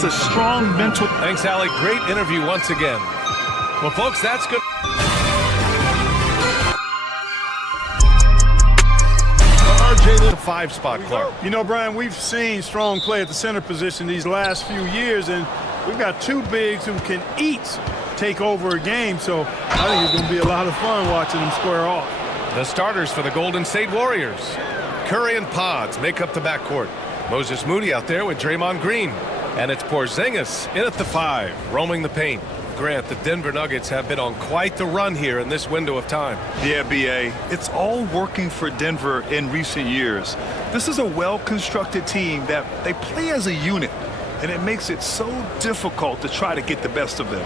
takes a strong mental. Thanks, Allie. Great interview once again. Well, folks, that's good. RJ, the 5 spot, Clark. You know, Brian, we've seen strong play at the center position these last few years, and we've got two bigs who can each take over a game, so I think it's going to be a lot of fun watching them square off. The starters for the Golden State Warriors. Curry and Pods make up the backcourt. Moses Moody out there with Draymond Green. And it's Porzingis in at the 5, roaming the paint. Grant, the Denver Nuggets have been on quite the run here in this window of time. Yeah, B.A., it's all working for Denver in recent years. This is a well-constructed team that they play as a unit, and it makes it so difficult to try to get the best of them.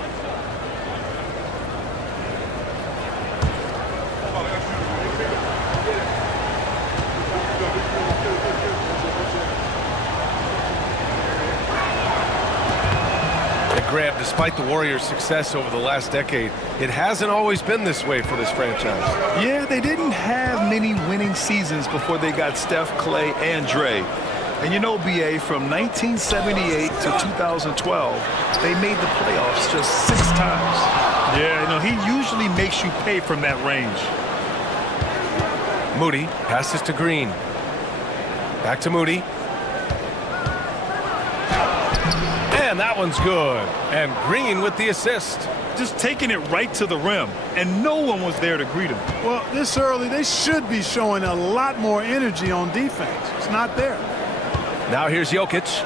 Grant, despite the Warriors' success over the last decade, it hasn't always been this way for this franchise. Yeah, they didn't have many winning seasons before they got Steph, Clay, and Dre. And you know, B.A., from 1978 to 2012, they made the playoffs just 6 times. Yeah, you know, he usually makes you pay from that range. Moody passes to Green. Back to Moody. And that one's good. And Green with the assist. Just taking it right to the rim, and no one was there to greet him. Well, this early, they should be showing a lot more energy on defense. It's not there. Now here's Jokic.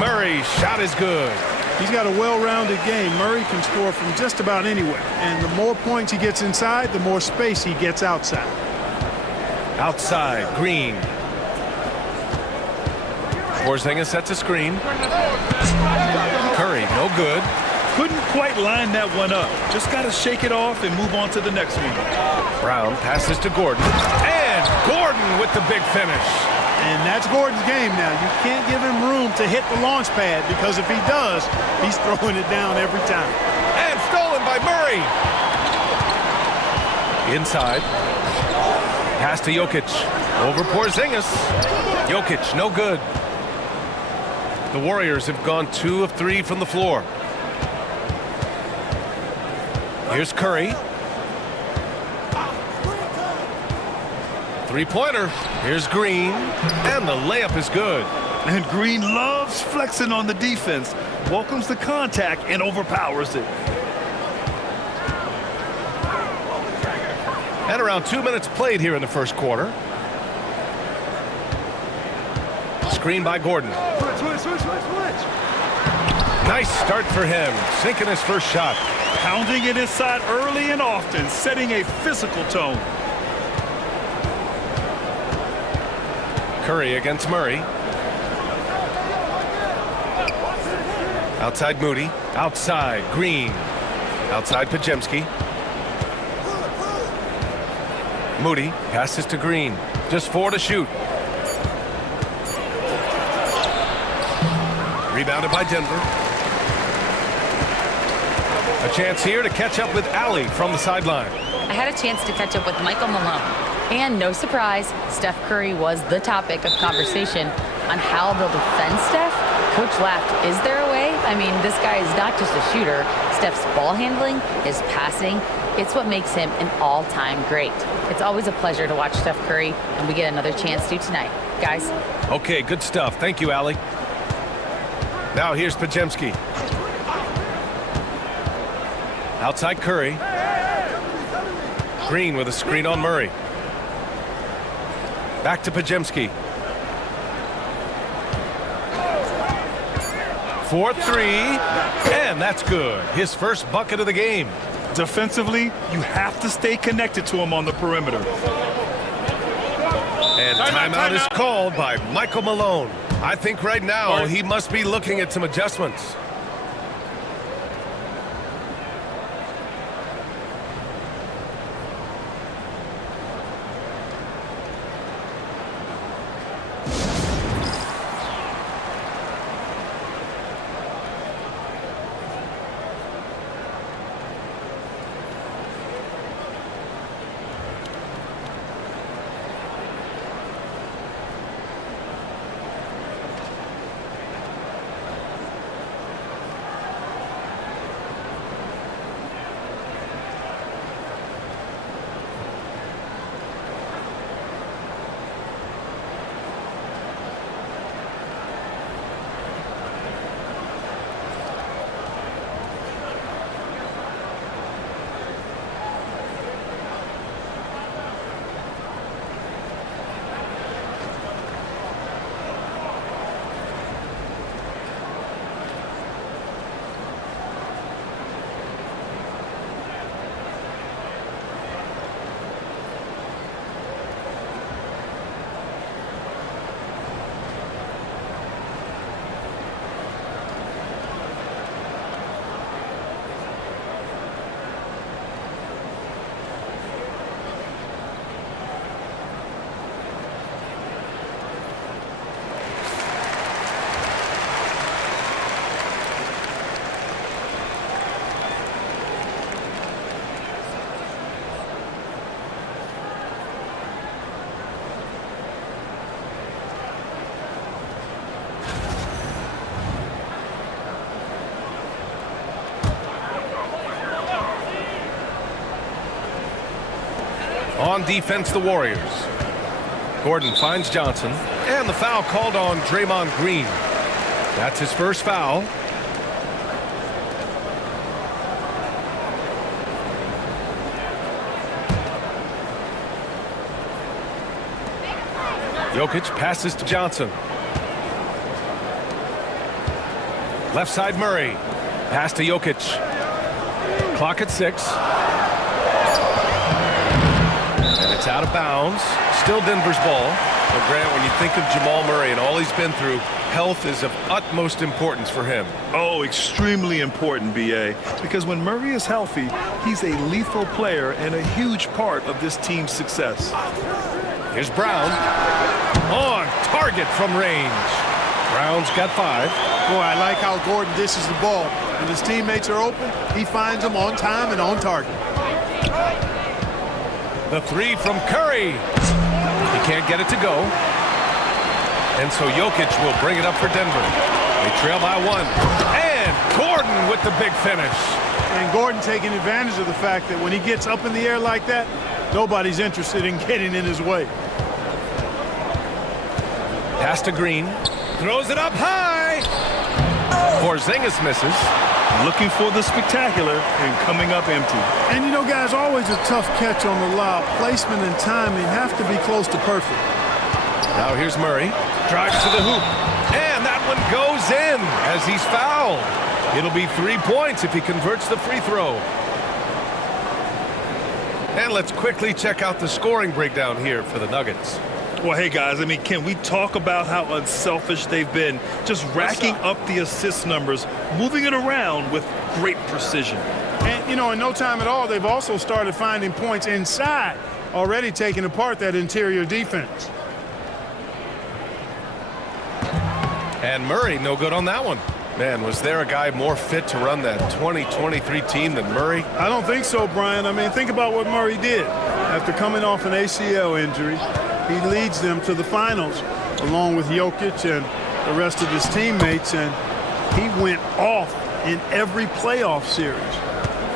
Murray's shot is good. He's got a well-rounded game. Murray can score from just about anywhere. And the more points he gets inside, the more space he gets outside. Outside, Green. Porzingis sets a screen. Curry, no good. Couldn't quite line that one up. Just got to shake it off and move on to the next one. Brown passes to Gordon. And Gordon with the big finish. And that's Gordon's game now. You can't give him room to hit the launch pad, because if he does, he's throwing it down every time. And stolen by Murray. Inside. Pass to Jokic. Over Porzingis. Jokic, no good. The Warriors have gone 2 of 3 from the floor. Here's Curry. 3-pointer. Here's Green. And the layup is good. And Green loves flexing on the defense. Welcomes the contact and overpowers it. And around 2 minutes played here in the first quarter. Screen by Gordon. Nice start for him. Sinking his first shot. Pounding it inside early and often, setting a physical tone. Curry against Murray. Outside Moody. Outside Green. Outside Pajemski. Moody passes to Green. Just 4 to shoot. Rebounded by Denver. A chance here to catch up with Allie from the sideline. I had a chance to catch up with Michael Malone. And no surprise, Steph Curry was the topic of conversation on how they'll defend Steph. Coach laughed, is there a way? I mean, this guy is not just a shooter. Steph's ball handling, his passing, it's what makes him an all-time great. It's always a pleasure to watch Steph Curry, and we get another chance to tonight. Guys. Okay, good stuff. Thank you, Allie. Now here's Pajemski. Outside Curry. Green with a screen on Murray. Back to Pajemski. 4-3, and that's good. His first bucket of the game. Defensively, you have to stay connected to him on the perimeter. And timeout is called by Michael Malone. I think right now he must be looking at some adjustments. on defense, the Warriors. Gordon finds Johnson, and the foul called on Draymond Green. That's his first foul. Jokic passes to Johnson. Left side Murray. Pass to Jokic. Clock at 6. And it's out of bounds. Still Denver's ball. But Grant, when you think of Jamal Murray and all he's been through, health is of utmost importance for him. Oh, extremely important, B.A. Because when Murray is healthy, he's a lethal player and a huge part of this team's success. Here's Brown. On target from range. Brown's got 5. Boy, I like how Gordon dishes the ball. When his teammates are open, he finds them on time and on target. The 3 from Curry. He can't get it to go. And so Jokic will bring it up for Denver. They trail by 1. And Gordon with the big finish. And Gordon taking advantage of the fact that when he gets up in the air like that, nobody's interested in getting in his way. Pass to Green. Throws it up high. Porzingis misses. Looking for the spectacular and coming up empty. And you know, guys, always a tough catch on the lob. Placement and timing have to be close to perfect. Now here's Murray. Drives to the hoop. And that one goes in as he's fouled. It'll be 3 points if he converts the free throw. And let's quickly check out the scoring breakdown here for the Nuggets. Well, hey, guys, I mean, can we talk about how unselfish they've been? Just racking up the assist numbers, moving it around with great precision. And, you know, in no time at all, they've also started finding points inside, already taking apart that interior defense. And Murray, no good on that one. Man, was there a guy more fit to run that 2023 team than Murray? I don't think so, Brian. I mean, think about what Murray did. After coming off an ACL injury, he leads them to the finals along with Jokic and the rest of his teammates, and he went off in every playoff series.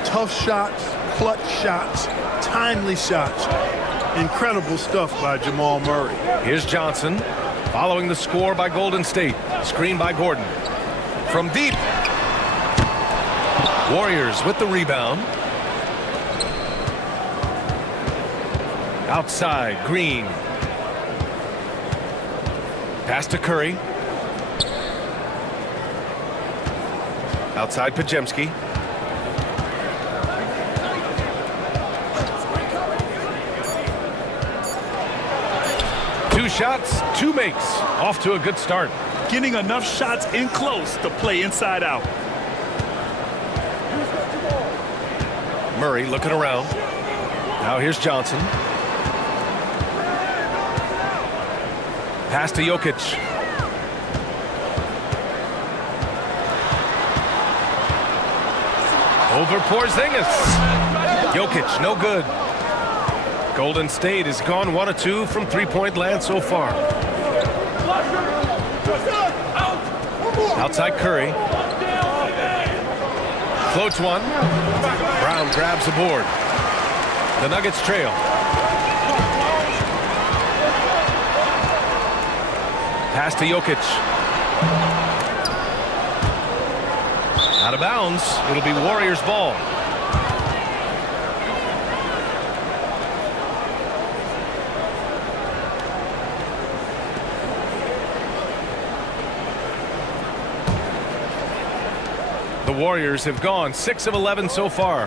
Tough shots, clutch shots, timely shots. Incredible stuff by Jamal Murray. Here's Johnson following the score by Golden State. Screen by Gordon. From deep. Warriors with the rebound. Outside, Green. Pass to Curry. Outside, Pajemski. Two shots, 2 makes. Off to a good start. Getting enough shots in close to play inside out. Murray looking around. Now here's Johnson. Pass to Jokic. Over Porzingis. Jokic, no good. Golden State has gone 1 of 2 from three-point land so far. Outside Curry. Floats one. Brown grabs the board. The Nuggets trail. Pass to Jokic. Out of bounds. It'll be Warriors ball. The Warriors have gone 6 of 11 so far.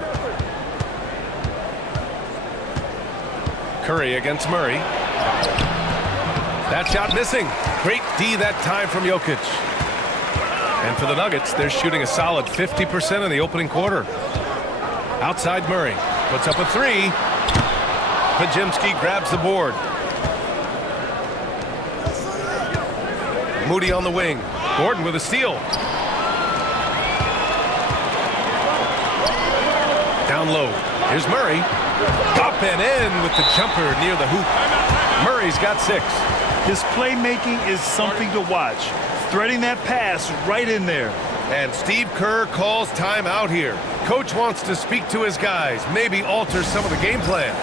Curry against Murray. That shot missing. Great D that time from Jokic. And for the Nuggets, they're shooting a solid 50% in the opening quarter. Outside Murray. Puts up a 3. Pajemski grabs the board. Moody on the wing. Gordon with a steal. Down low. Here's Murray. Up and in with the jumper near the hoop. Murray's got 6. His playmaking is something to watch. Threading that pass right in there. And Steve Kerr calls timeout here. Coach wants to speak to his guys, maybe alter some of the game plan.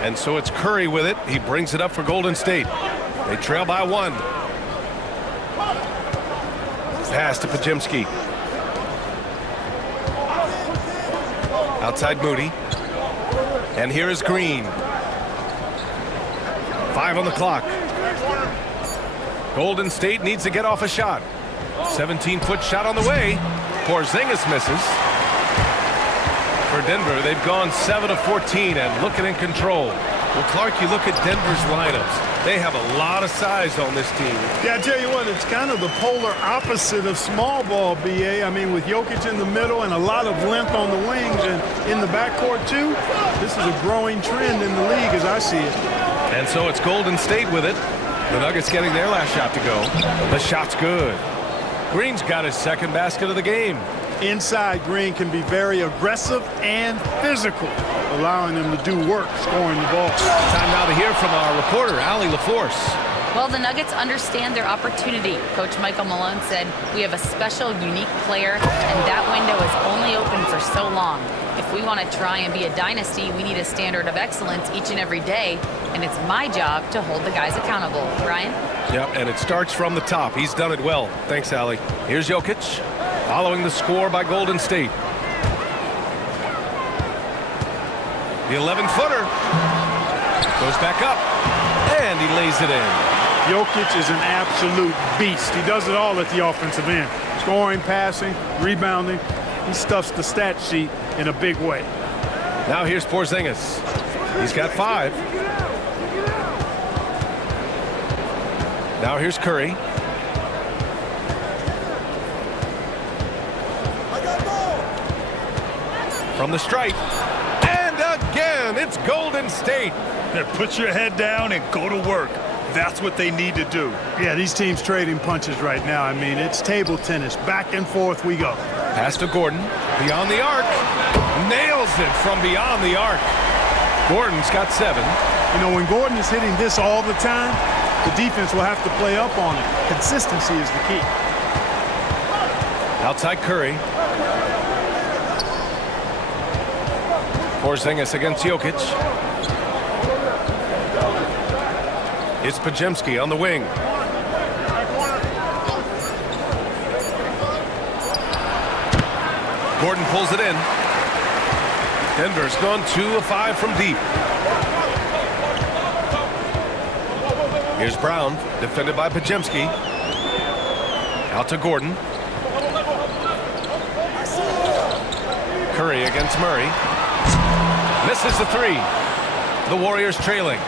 And so it's Curry with it. He brings it up for Golden State. They trail by 1. Pass to Pajemski. Outside Moody. And here is Green. 5 on the clock. Golden State needs to get off a shot. 17-foot shot on the way. Porzingis misses. For Denver, they've gone 7 of 14 and looking in control. Well, Clark, you look at Denver's lineups. They have a lot of size on this team. Yeah, I tell you what, it's kind of the polar opposite of small ball, B.A. I mean, with Jokic in the middle and a lot of length on the wings and in the backcourt, too, this is a growing trend in the league as I see it. And so it's Golden State with it. The Nuggets getting their last shot to go. The shot's good. Green's got his second basket of the game. Inside, Green can be very aggressive and physical, allowing him to do work scoring the ball. Time now to hear from our reporter, Allie LaForce. Well, the Nuggets understand their opportunity. Coach Michael Malone said, we have a special, unique player, and that window is only open for so long. If we want to try and be a dynasty, we need a standard of excellence each and every day, and it's my job to hold the guys accountable. Ryan? Yep, and it starts from the top. He's done it well. Thanks, Allie. Here's Jokic, following the score by Golden State. The 11-footer goes back up, and he lays it in. Jokic is an absolute beast. He does it all at the offensive end. Scoring, passing, rebounding. He stuffs the stat sheet in a big way. Now here's Porzingis. He's got 5. Now here's Curry. From the stripe. And again, it's Golden State. Put your head down and go to work. That's what they need to do. Yeah, these teams trading punches right now. I mean, it's table tennis. Back and forth we go. Pass to Gordon. Beyond the arc. Nails it from beyond the arc. Gordon's got 7. You know, when Gordon is hitting this all the time, the defense will have to play up on it. Consistency is the key. Outside Curry. Porzingis against Jokic. It's Pajemski on the wing. Gordon pulls it in. Denver's gone 2 of 5 from deep. Here's Brown, defended by Pajemski. Out to Gordon. Curry against Murray. Misses the 3. The Warriors trailing.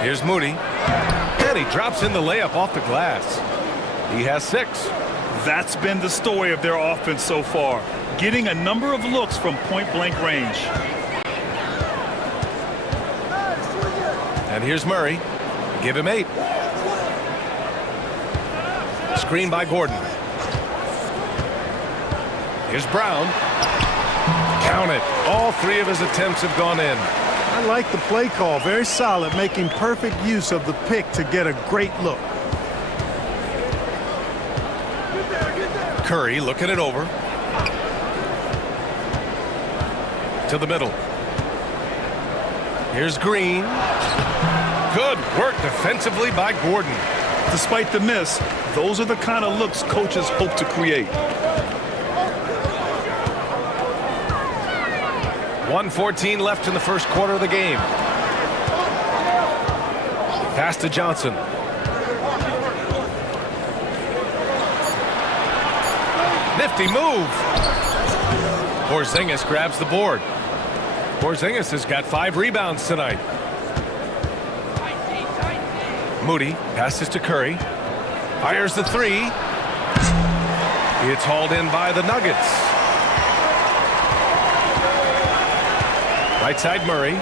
Here's Moody. And he drops in the layup off the glass. He has 6. That's been the story of their offense so far, getting a number of looks from point-blank range. And here's Murray. Give him 8. Screen by Gordon. Here's Brown. Count it. All 3 of his attempts have gone in. I like the play call. Very solid, making perfect use of the pick to get a great look. Curry looking it over. To the middle. Here's Green. Good work defensively by Gordon. Despite the miss, those are the kind of looks coaches hope to create. 1:14 left in the first quarter of the game. Pass to Johnson. Nifty move. Porzingis grabs the board. Porzingis has got 5 rebounds tonight. Moody passes to Curry. Fires the 3. It's hauled in by the Nuggets. Right side Murray.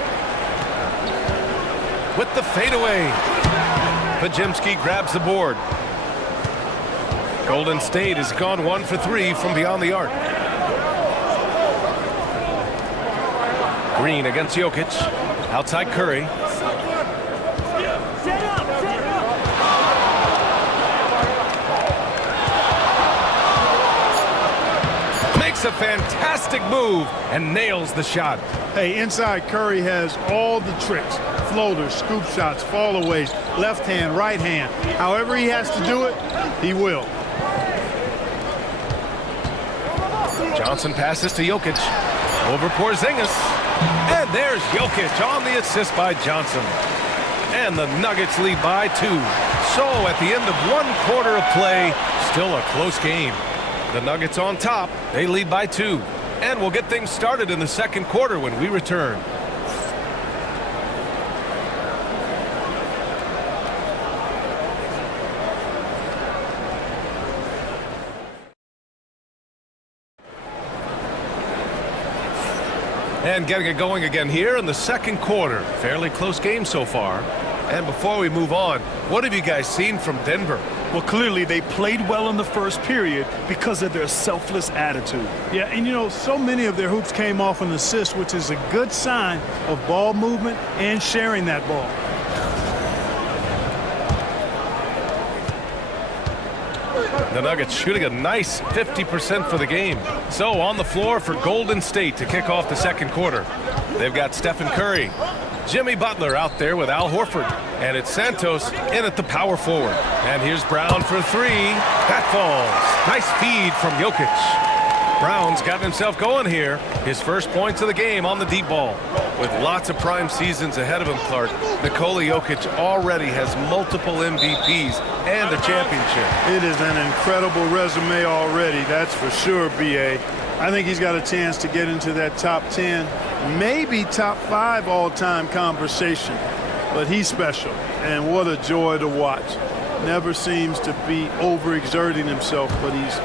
With the fadeaway. Pajemski grabs the board. Golden State has gone 1 for 3 from beyond the arc. Green against Jokic. Outside Curry. Makes a fantastic Fantastic move and nails the shot. Hey, inside Curry has all the tricks. Floaters, scoop shots, fallaways, left hand, right hand. However he has to do it, he will. Johnson passes to Jokic. Over Porzingis. And there's Jokic on the assist by Johnson. And the Nuggets lead by 2. So at the end of 1 quarter of play, still a close game. The Nuggets on top. They lead by 2. And we'll get things started in the second quarter when we return. And getting it going again here in the second quarter. Fairly close game so far. And before we move on, what have you guys seen from Denver? Well, clearly they played well in the first period because of their selfless attitude. Yeah, and you know, so many of their hoops came off an assist, which is a good sign of ball movement and sharing that ball. The Nuggets shooting a nice 50% for the game. So on the floor for Golden State to kick off the second quarter. They've got Stephen Curry, Jimmy Butler out there with Al Horford, and it's Santos in at the power forward. And here's Brown for 3. That falls. Nice feed from Jokic. Brown's got himself going here. His first points of the game on the deep ball. With lots of prime seasons ahead of him, Clark, Nikola Jokic already has multiple MVPs and a championship. It is an incredible resume already, that's for sure, B.A. I think he's got a chance to get into that top 10, maybe top 5 all-time conversation. But he's special, and what a joy to watch. Never seems to be overexerting himself, but he's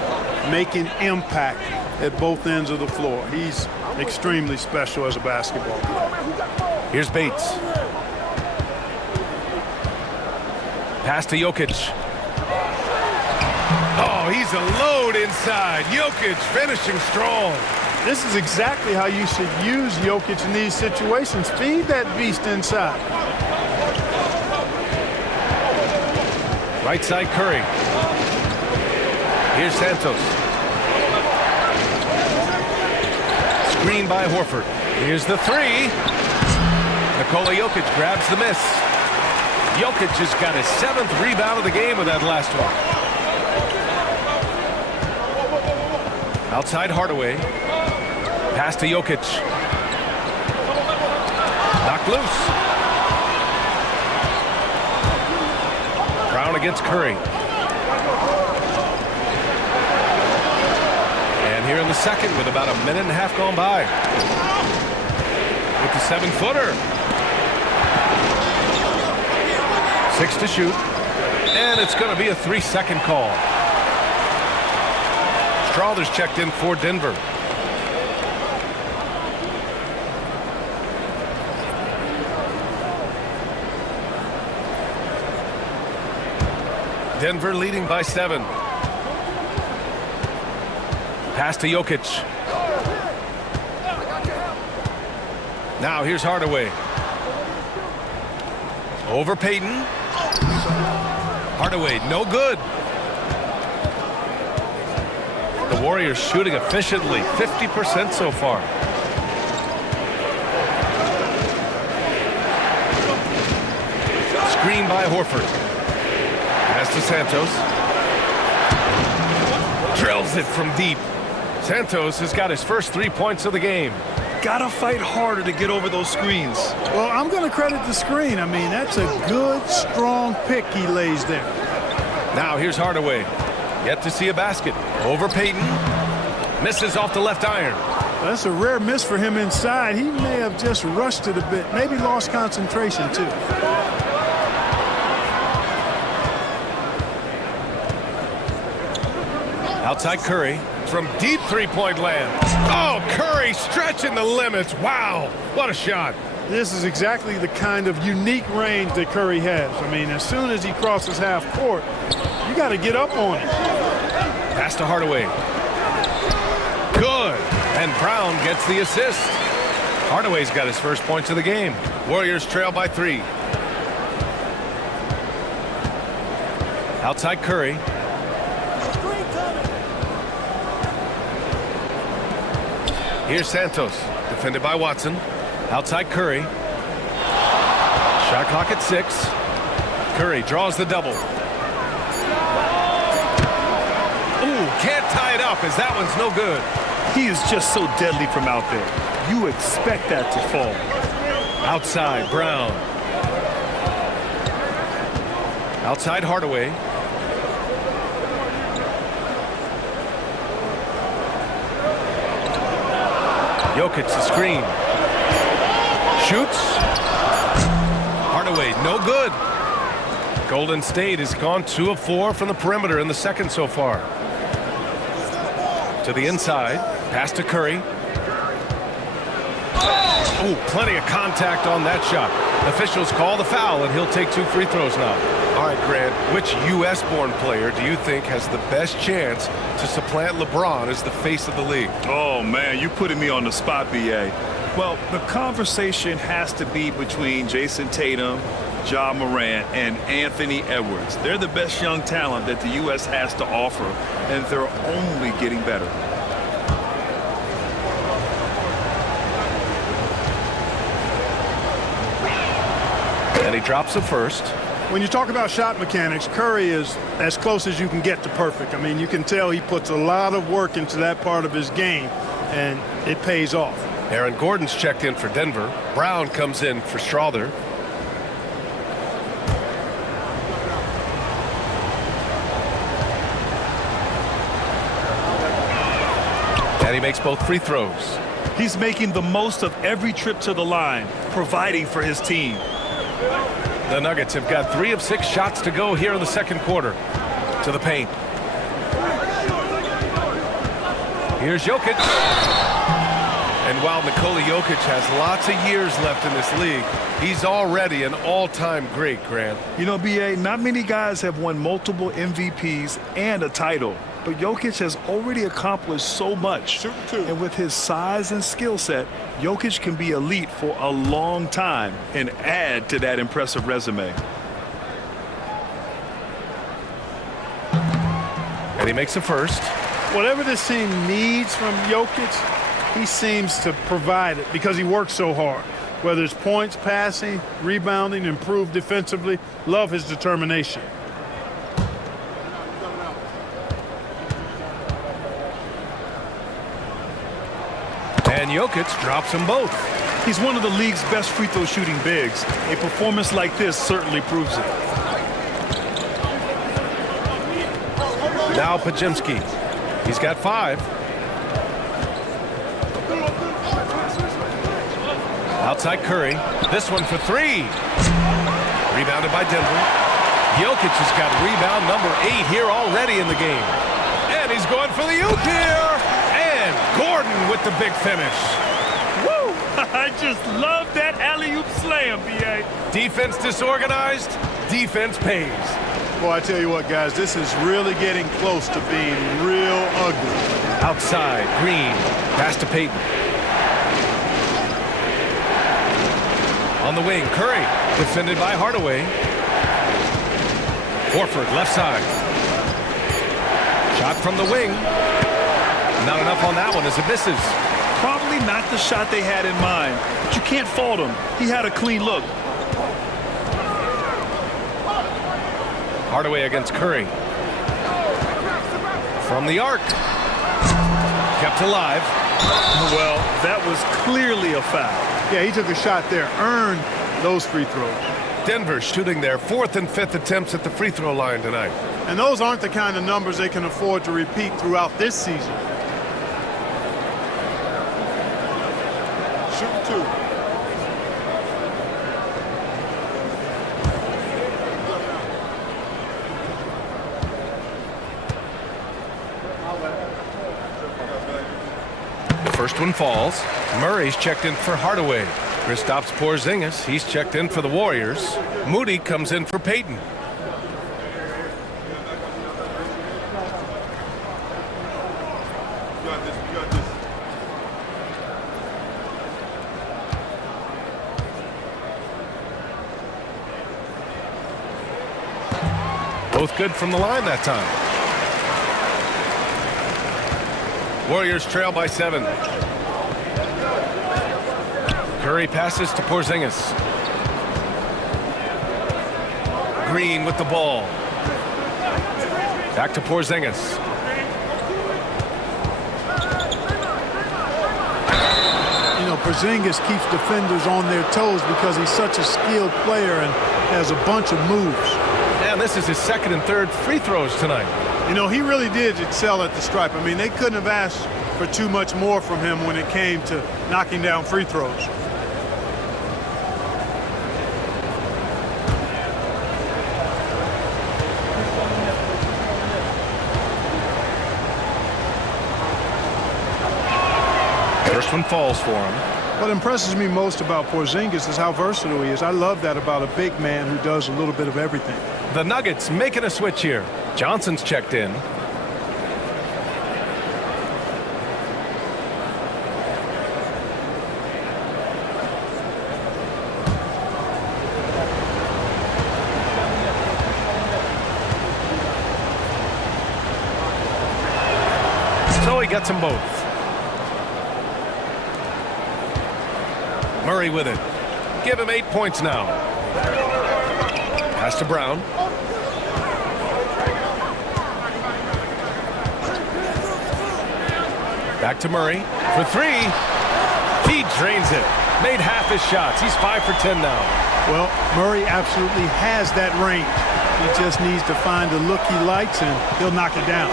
making impact at both ends of the floor. He's extremely special as a basketball player. Here's Bates. Pass to Jokic. Oh, he's a load inside. Jokic finishing strong. This is exactly how you should use Jokic in these situations. Feed that beast inside. Right side Curry. Here's Santos. Screen by Horford. Here's the 3. Nikola Jokic grabs the miss. Jokic has got his 7th rebound of the game with that last one. Outside Hardaway. Pass to Jokic. Knocked loose. Brown against Curry. And here in the second with about a minute and a half gone by. With the 7-footer. 6 to shoot. And it's going to be a 3-second call. Strawther's checked in for Denver. Denver leading by 7. Pass to Jokic. Now here's Hardaway. Over Payton. Hardaway, no good. The Warriors shooting efficiently, 50% so far. Screen by Horford. Pass to Santos. Drills it from deep. Santos has got his first 3 points of the game. Gotta fight harder to get over those screens. Well, I'm going to credit the screen. I mean, that's a good, strong pick he lays there. Now here's Hardaway. Yet to see a basket. Over Payton. Misses off the left iron. That's a rare miss for him inside. He may have just rushed it a bit. Maybe lost concentration, too. Outside Curry. From deep three-point land. Oh, Curry stretching the limits. Wow, what a shot. This is exactly the kind of unique range that Curry has. I mean, as soon as he crosses half court, you got to get up on it. Pass to Hardaway. Good. And Brown gets the assist. Hardaway's got his first points of the game. Warriors trail by 3. Outside Curry. Here's Santos, defended by Watson. Outside Curry. Shot clock at 6. Curry draws the double. Ooh, can't tie it up as that one's no good. He is just so deadly from out there. You expect that to fall. Outside Brown. Outside Hardaway. Jokic the screen. Shoots. Hardaway, no good. Golden State has gone 2 of 4 from the perimeter in the second so far. To the inside. Pass to Curry. Oh, plenty of contact on that shot. Officials call the foul, and he'll take 2 free throws now. All right, Grant, which U.S.-born player do you think has the best chance to supplant LeBron as the face of the league? Oh, man, you're putting me on the spot, B.A. Well, the conversation has to be between Jason Tatum, Ja Morant, and Anthony Edwards. They're the best young talent that the U.S. has to offer, and they're only getting better. And he drops the first. When you talk about shot mechanics, Curry is as close as you can get to perfect. I mean, you can tell he puts a lot of work into that part of his game, and it pays off. Aaron Gordon's checked in for Denver. Brown comes in for Strother. And he makes both free throws. He's making the most of every trip to the line, providing for his team. The Nuggets have got 3 of 6 shots to go here in the second quarter. To the paint. Here's Jokic. And while Nikola Jokic has lots of years left in this league, he's already an all-time great, Grant. You know, B.A., not many guys have won multiple MVPs and a title, but Jokic has already accomplished so much. And with his size and skill set, Jokic can be elite for a long time and add to that impressive resume. And he makes the first. Whatever this team needs from Jokic, he seems to provide it because he works so hard. Whether it's points, passing, rebounding, improved defensively, love his determination. And Jokic drops them both. He's one of the league's best free throw shooting bigs. A performance like this certainly proves it. Now Pajemski. He's got 5. Outside Curry. This one for 3. Rebounded by Denver. Jokic has got rebound number 8 here already in the game. And he's going for the oop here. And Gordon with the big finish. Woo! I just love that alley-oop slam, B.A. Defense disorganized. Defense pays. Boy, I tell you what, guys, this is really getting close to being real ugly. Outside, Green. Pass to Payton. On the wing, Curry. Defended by Hardaway. Horford, left side. Shot from the wing. Not enough on that one as it misses. Probably not the shot they had in mind, but you can't fault him. He had a clean look. Hardaway against Curry. From the arc. Kept alive. Well, that was clearly a foul. Yeah, he took a shot there, earned those free throws. Denver shooting their 4th and 5th attempts at the free throw line tonight. And those aren't the kind of numbers they can afford to repeat throughout this season. Shooting 2. First one falls. Murray's checked in for Hardaway. Kristaps Porzingis, he's checked in for the Warriors. Moody comes in for Payton. Both good from the line that time. Warriors trail by 7. Curry passes to Porzingis. Green with the ball. Back to Porzingis. You know, Porzingis keeps defenders on their toes because he's such a skilled player and has a bunch of moves. And this is his second and third free throws tonight. You know, he really did excel at the stripe. I mean, they couldn't have asked for too much more from him when it came to knocking down free throws. First one falls for him. What impresses me most about Porzingis is how versatile he is. I love that about a big man who does a little bit of everything. The Nuggets making a switch here. Johnson's checked in. So he gets them both. Murray with it. Give him 8 points now. Pass to Brown. Back to Murray for three. He drains it. Made half his shots. He's 5 for 10 now. Well, Murray absolutely has that range. He just needs to find the look he likes and he'll knock it down.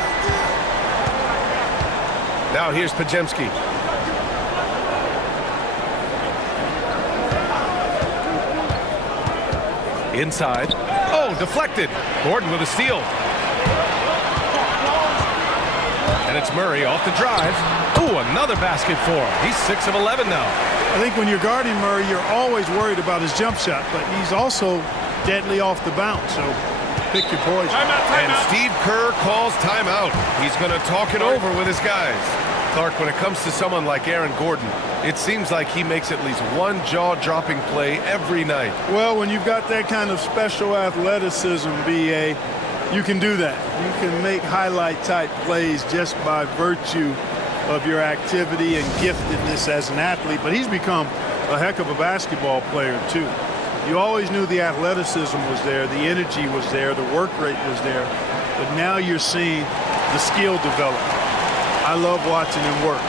Now here's Pajemski. Inside. Oh, deflected. Gordon with a steal. And it's Murray off the drive. Ooh, another basket for him. He's 6 of 11 now. I think when you're guarding Murray, you're always worried about his jump shot, but he's also deadly off the bounce, so pick your poison. And Steve Kerr calls timeout. He's going to talk it over with his guys. Clark, when it comes to someone like Aaron Gordon, it seems like he makes at least one jaw-dropping play every night. Well, when you've got that kind of special athleticism, B.A., you can do that. You can make highlight-type plays just by virtue of your activity and giftedness as an athlete, but he's become a heck of a basketball player, too. You always knew the athleticism was there, the energy was there, the work rate was there, but now you're seeing the skill develop. I love watching him work.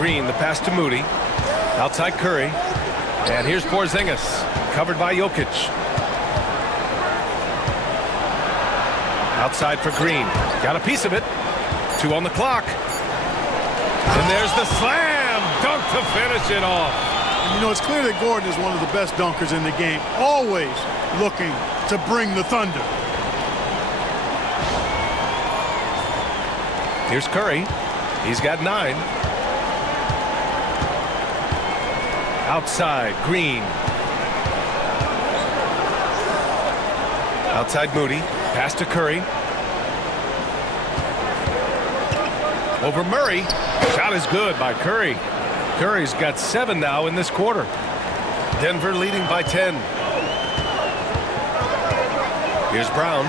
Green, the pass to Moody. Outside Curry. And here's Porzingis, covered by Jokic. Outside for Green. Got a piece of it. 2 on the clock. And there's the slam dunk to finish it off. And you know, it's clear that Gordon is one of the best dunkers in the game, always looking to bring the thunder. Here's Curry. He's got 9. Outside, Green. Outside Moody. Pass to Curry. Over Murray. Shot is good by Curry. Curry's got 7 now in this quarter. Denver leading by 10. Here's Brown.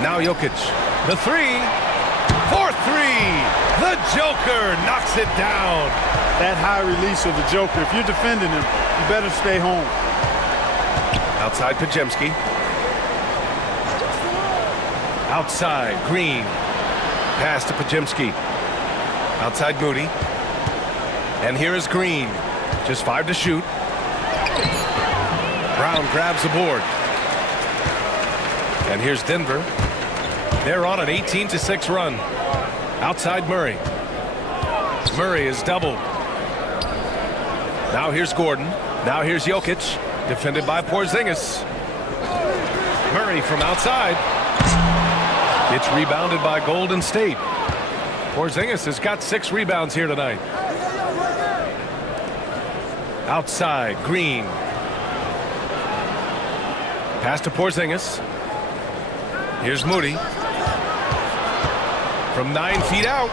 Now Jokic. The three. For three. The Joker knocks it down. That high release of the Joker, if you're defending him, you better stay home. Outside Pajemski. Outside Green. Pass to Pajemski. Outside Moody. And here is Green. Just 5 to shoot. Brown grabs the board. And here's Denver. They're on an 18-6 run. Outside Murray. Murray is doubled. Now here's Gordon. Now here's Jokic. Defended by Porzingis. Murray from outside. It's rebounded by Golden State. Porzingis has got 6 rebounds here tonight. Outside, Green. Pass to Porzingis. Here's Moody. From 9 feet out.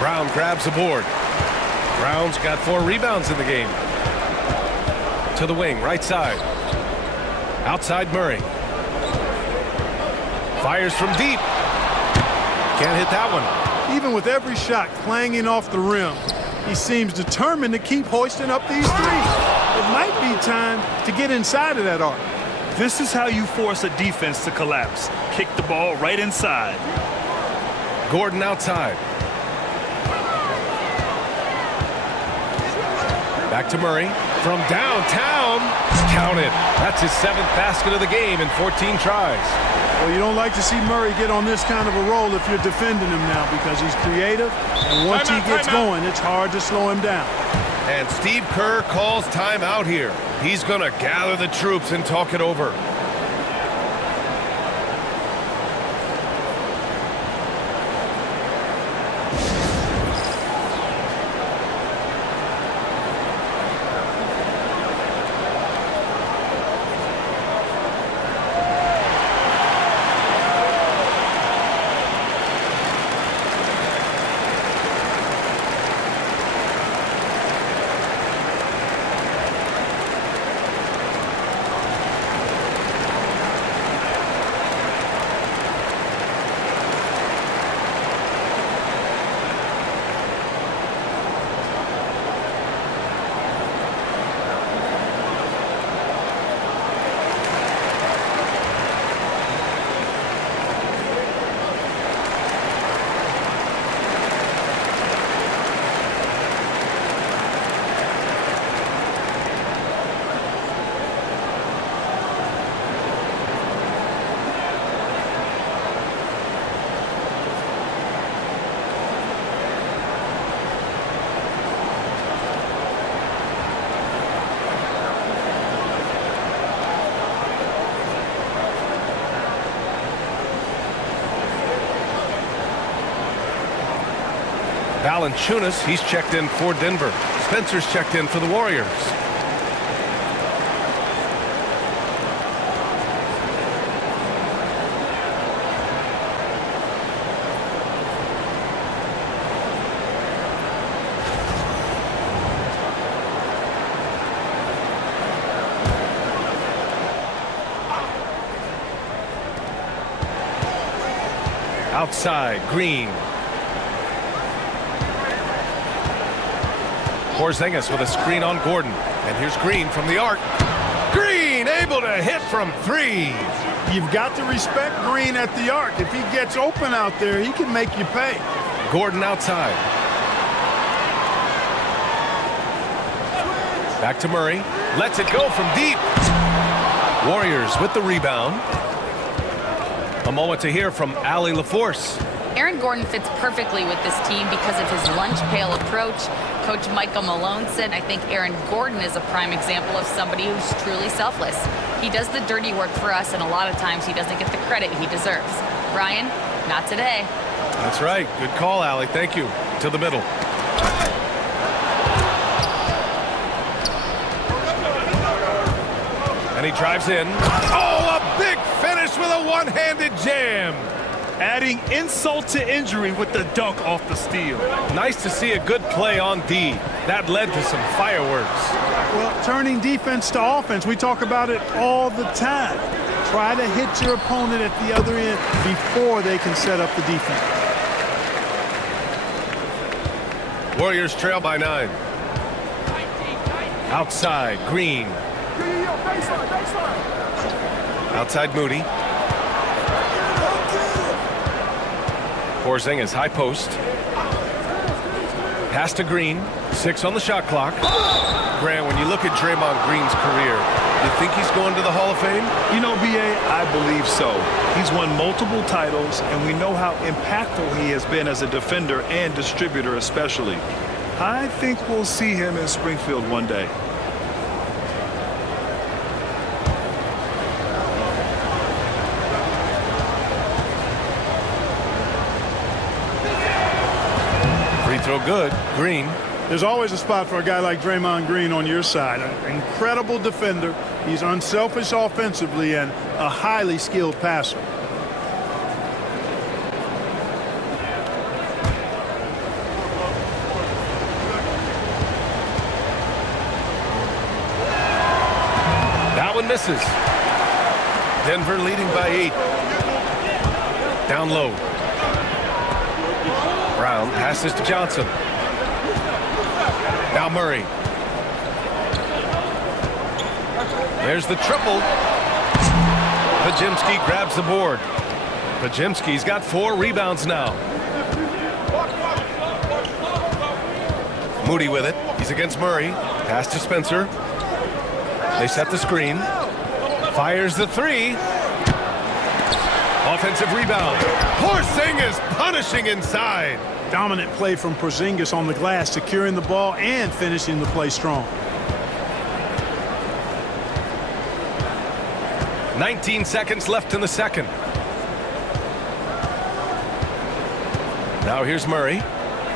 Brown grabs the board. Brown's got 4 rebounds in the game. To the wing, right side. Outside Murray. Fires from deep. Can't hit that one. Even with every shot clanging off the rim, he seems determined to keep hoisting up these threes. It might be time to get inside of that arc. This is how you force a defense to collapse. Kick the ball right inside. Gordon outside. Back to Murray. From downtown. Count it. That's his 7th basket of the game in 14 tries. Well, you don't like to see Murray get on this kind of a roll if you're defending him now because he's creative. And once he gets going, it's hard to slow him down. And Steve Kerr calls timeout here. He's going to gather the troops and talk it over. Valanciunas, he's checked in for Denver. Spencer's checked in for the Warriors. Outside, Green. Porzingis with a screen on Gordon. And here's Green from the arc. Green able to hit from 3. You've got to respect Green at the arc. If he gets open out there, he can make you pay. Gordon outside. Back to Murray. Lets it go from deep. Warriors with the rebound. A moment to hear from Allie LaForce. Aaron Gordon fits perfectly with this team because of his lunch pail approach. Coach Michael Malone said, I think Aaron Gordon is a prime example of somebody who's truly selfless. He does the dirty work for us, and a lot of times he doesn't get the credit he deserves. Brian, not today. That's right. Good call, Allie. Thank you. To the middle. And he drives in. Oh, a big finish with a one-handed jam. Adding insult to injury with the dunk off the steal. Nice to see a good play on D. That led to some fireworks. Well, turning defense to offense, we talk about it all the time. Try to hit your opponent at the other end before they can set up the defense. Warriors trail by 9. Outside, Green. Outside, Moody. Porzingis, high post. Pass to Green. 6 on the shot clock. Grant, when you look at Draymond Green's career, you think he's going to the Hall of Fame? You know, B.A., I believe so. He's won multiple titles, and we know how impactful he has been as a defender and distributor especially. I think we'll see him in Springfield one day. Free throw good. Green. There's always a spot for a guy like Draymond Green on your side. An incredible defender. He's unselfish offensively and a highly skilled passer. That one misses. Denver leading by 8. Down low. Brown passes to Johnson. Now Murray. There's the triple. Pajimski grabs the board. Pajimski's got 4 rebounds now. Moody with it. He's against Murray. Pass to Spencer. They set the screen. Fires the 3. Offensive rebound. Porzingis punishing inside. Dominant play from Porzingis on the glass, securing the ball and finishing the play strong. 19 seconds left in the second. Now here's Murray.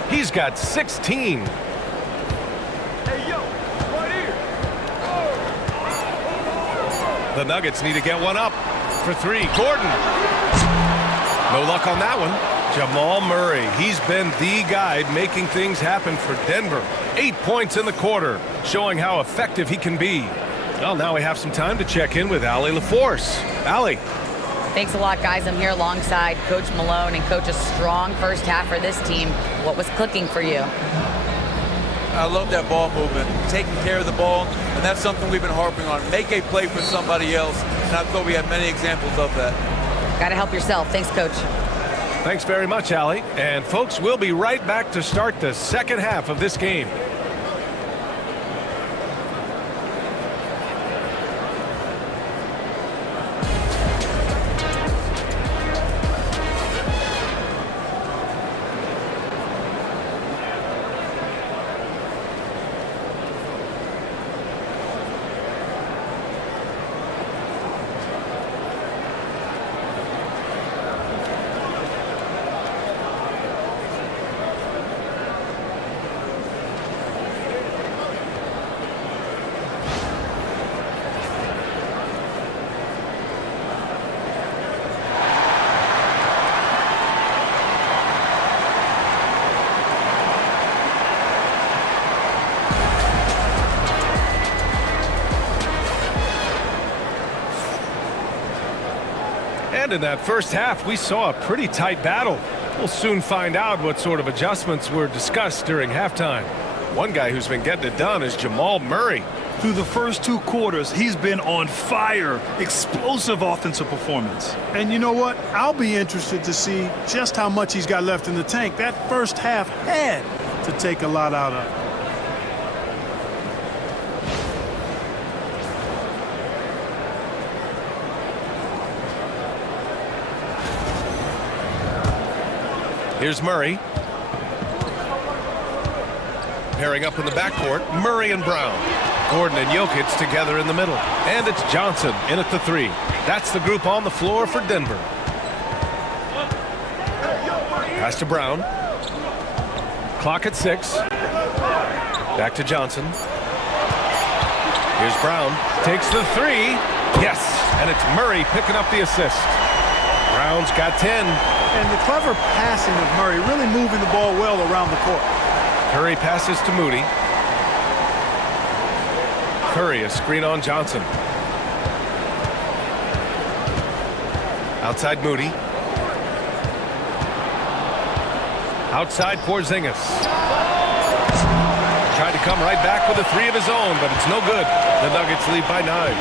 He's got 16. Hey, yo, right here. The Nuggets need to get one up for 3. Gordon. No luck on that one. Jamal Murray. He's been the guy making things happen for Denver. 8 points in the quarter, showing how effective he can be. Well, now we have some time to check in with Allie LaForce. Allie. Thanks a lot, guys. I'm here alongside Coach Malone and Coach, a strong first half for this team. What was clicking for you? I love that ball movement, taking care of the ball, and that's something we've been harping on. Make a play for somebody else, and I thought we had many examples of that. Got to help yourself. Thanks, Coach. Thanks very much, Allie. And folks, we'll be right back to start the second half of this game. And in that first half, we saw a pretty tight battle. We'll soon find out what sort of adjustments were discussed during halftime. One guy who's been getting it done is Jamal Murray. Through the first 2 quarters, he's been on fire. Explosive offensive performance. And you know what? I'll be interested to see just how much he's got left in the tank. That first half had to take a lot out of it. Here's Murray. Pairing up in the backcourt, Murray and Brown. Gordon and Jokic together in the middle. And it's Johnson in at the 3. That's the group on the floor for Denver. Pass to Brown. Clock at 6. Back to Johnson. Here's Brown. Takes the 3. Yes, and it's Murray picking up the assist. Brown's got 10. And the clever passing of Murray, really moving the ball well around the court. Curry passes to Moody. Curry, a screen on Johnson. Outside Moody. Outside Porzingis. Tried to come right back with a three of his own, but it's no good. The Nuggets lead by 9.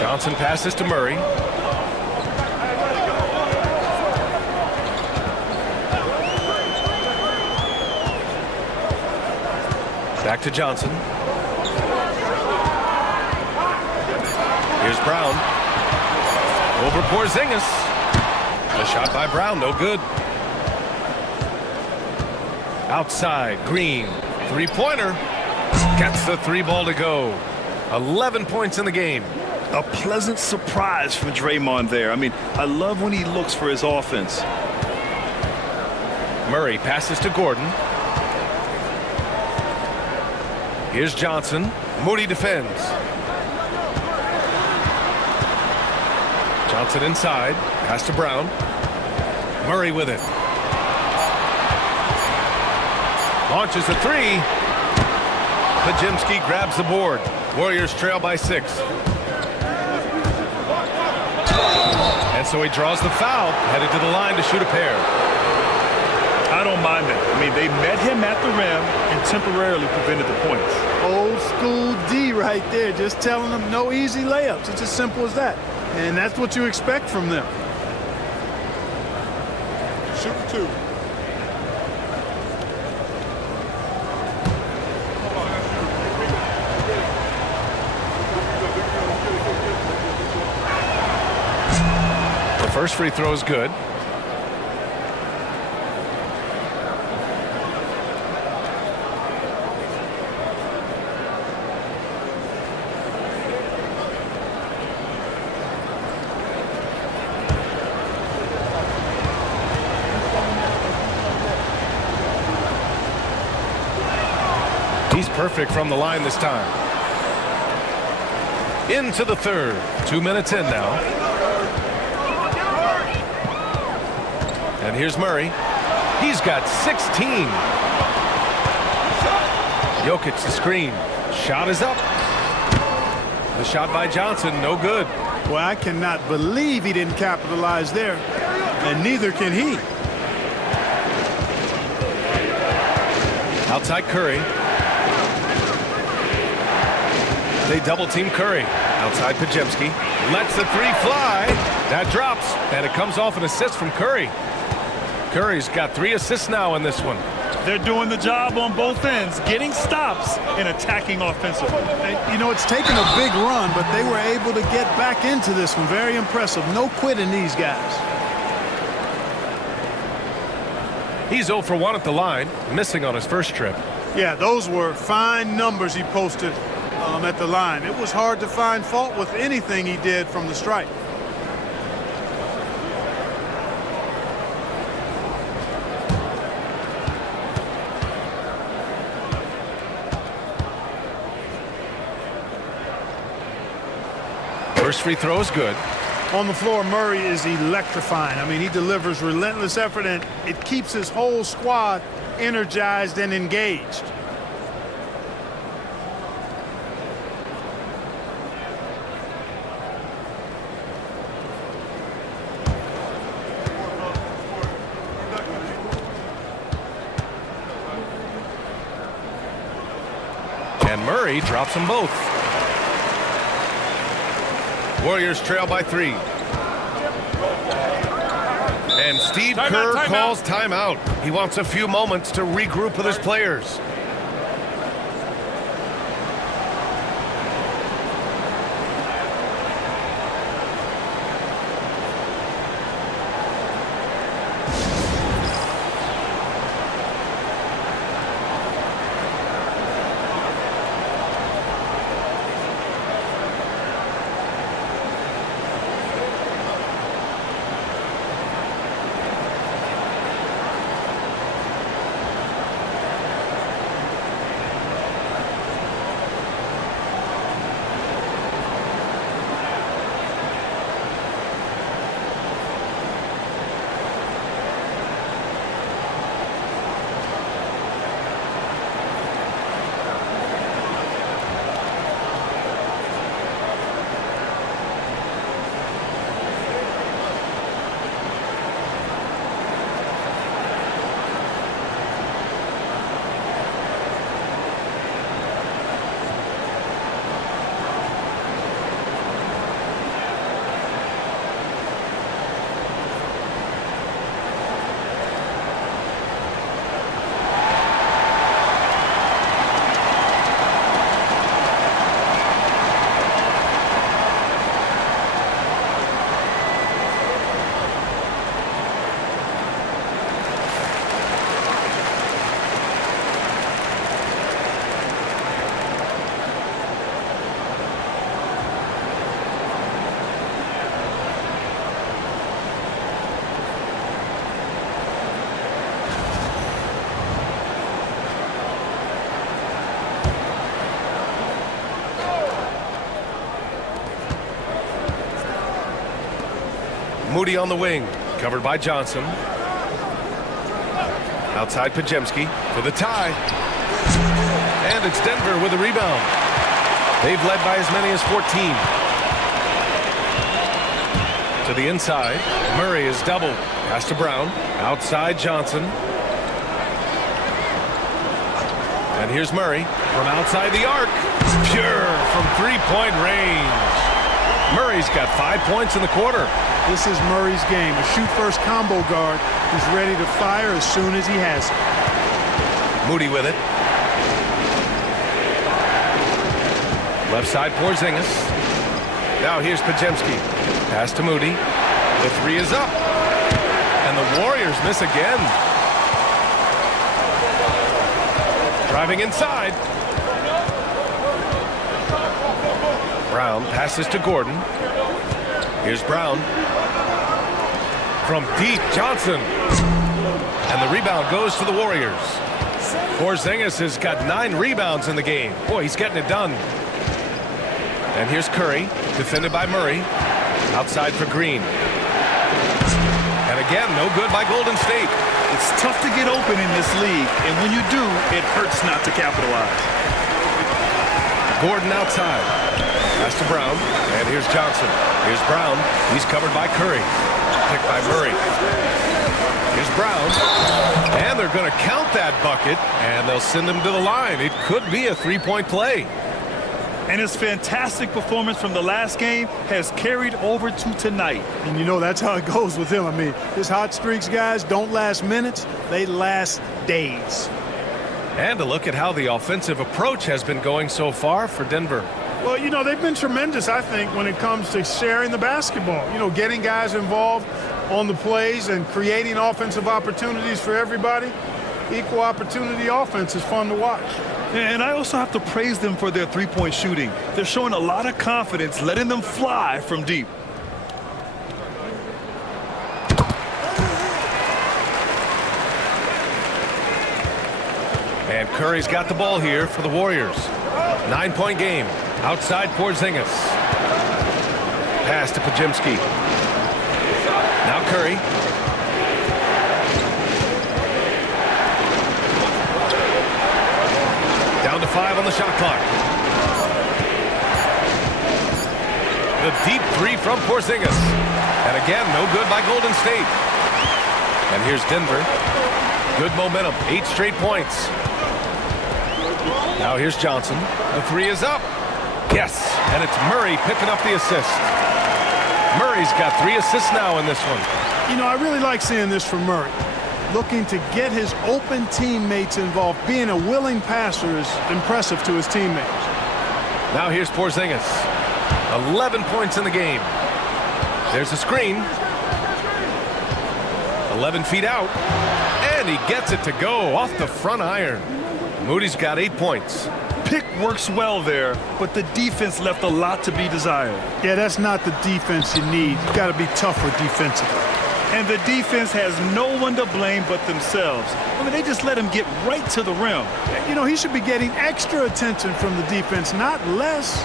Johnson passes to Murray. Back to Johnson. Here's Brown. Over Porzingis. The shot by Brown, no good. Outside, Green. Three-pointer. Gets the three ball to go. 11 points in the game. A pleasant surprise from Draymond there. I mean, I love when he looks for his offense. Murray passes to Gordon. Here's Johnson. Moody defends. Johnson inside. Pass to Brown. Murray with it. Launches a three. Pajemski grabs the board. Warriors trail by 6. And so he draws the foul, headed to the line to shoot a pair. I don't mind that. I mean, they met him at the rim and temporarily prevented the points. Old school D right there, just telling them no easy layups. It's as simple as that. And that's what you expect from them. Shoot 2. The first free throw is good. He's perfect from the line this time. Into the third. 2 minutes in now. And here's Murray. He's got 16. Jokic the screen. Shot is up. The shot by Johnson, no good. Well, I cannot believe he didn't capitalize there. And neither can he. Outside Curry. They double team Curry. Outside Pajemski. Lets the three fly. That drops. And it comes off an assist from Curry. Curry's got 3 assists now in this one. They're doing the job on both ends, getting stops and attacking offensively. You know, it's taken a big run, but they were able to get back into this one. Very impressive. No quitting these guys. He's 0 for 1 at the line, missing on his first trip. Yeah, those were fine numbers he posted at the line. It was hard to find fault with anything he did from the stripe. First free throw is good. On the floor, Murray is electrifying. I mean, he delivers relentless effort, and it keeps his whole squad energized and engaged. And Murray drops them both. Warriors trail by 3. And Steve Kerr calls timeout. He wants a few moments to regroup with his players. Moody on the wing, covered by Johnson. Outside Pajemski for the tie. And it's Denver with a rebound. They've led by as many as 14. To the inside. Murray is doubled. Pass to Brown. Outside Johnson. And here's Murray from outside the arc. Pure from three-point range. Murray's got 5 points in the quarter. This is Murray's game. A shoot-first combo guard who's ready to fire as soon as he has it. Moody with it. Left side Porzingis. Now here's Pajemski. Pass to Moody. The three is up. And the Warriors miss again. Driving inside. Brown passes to Gordon. Here's Brown. From deep, Johnson. And the rebound goes to the Warriors. Porzingis has got 9 rebounds in the game. Boy, he's getting it done. And here's Curry, defended by Murray. Outside for Green. And again, no good by Golden State. It's tough to get open in this league, and when you do, it hurts not to capitalize. Gordon outside. Pass to Brown. And here's Johnson. Here's Brown. He's covered by Curry. Picked by Murray. Here's Brown. And they're going to count that bucket, and they'll send him to the line. It could be a three-point play. And his fantastic performance from the last game has carried over to tonight. And you know that's how it goes with him. I mean, his hot streaks, guys, don't last minutes. They last days. And a look at how the offensive approach has been going so far for Denver. Well, you know, they've been tremendous, I think, when it comes to sharing the basketball. You know, getting guys involved on the plays and creating offensive opportunities for everybody. Equal opportunity offense is fun to watch. And I also have to praise them for their three-point shooting. They're showing a lot of confidence, letting them fly from deep. And Curry's got the ball here for the Warriors. 9-point game. Outside Porzingis. Pass to Pajemski. Now Curry. Down to 5 on the shot clock. The deep three from Porzingis. And again, no good by Golden State. And here's Denver. Good momentum. 8 straight points. Now here's Johnson. The three is up. Yes. And it's Murray picking up the assist. Murray's got 3 assists now in this one. You know, I really like seeing this from Murray. Looking to get his open teammates involved. Being a willing passer is impressive to his teammates. Now here's Porzingis. 11 points in the game. There's a screen. 11 feet out. And he gets it to go off the front iron. Moody's got 8 points. Pick works well there, but the defense left a lot to be desired. Yeah, that's not the defense you need. You got to be tougher defensively. And the defense has no one to blame but themselves. I mean, they just let him get right to the rim. You know, he should be getting extra attention from the defense, not less.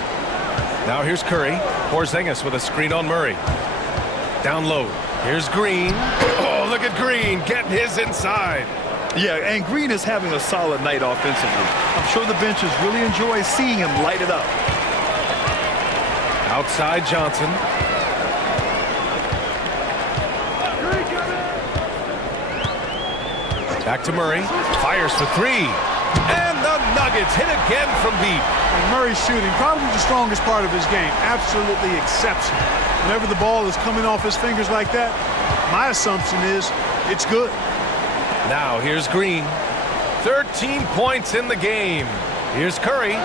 Now here's Curry. Porzingis with a screen on Murray. Down low. Here's Green. Oh, look at Green getting his inside. Yeah, and Green is having a solid night offensively. I'm sure the benches really enjoy seeing him light it up. Outside Johnson. Back to Murray. Fires for 3. And the Nuggets hit again from deep. And Murray's shooting, probably the strongest part of his game. Absolutely exceptional. Whenever the ball is coming off his fingers like that, my assumption is it's good. Now here's Green. 13 points in the game. Here's Curry.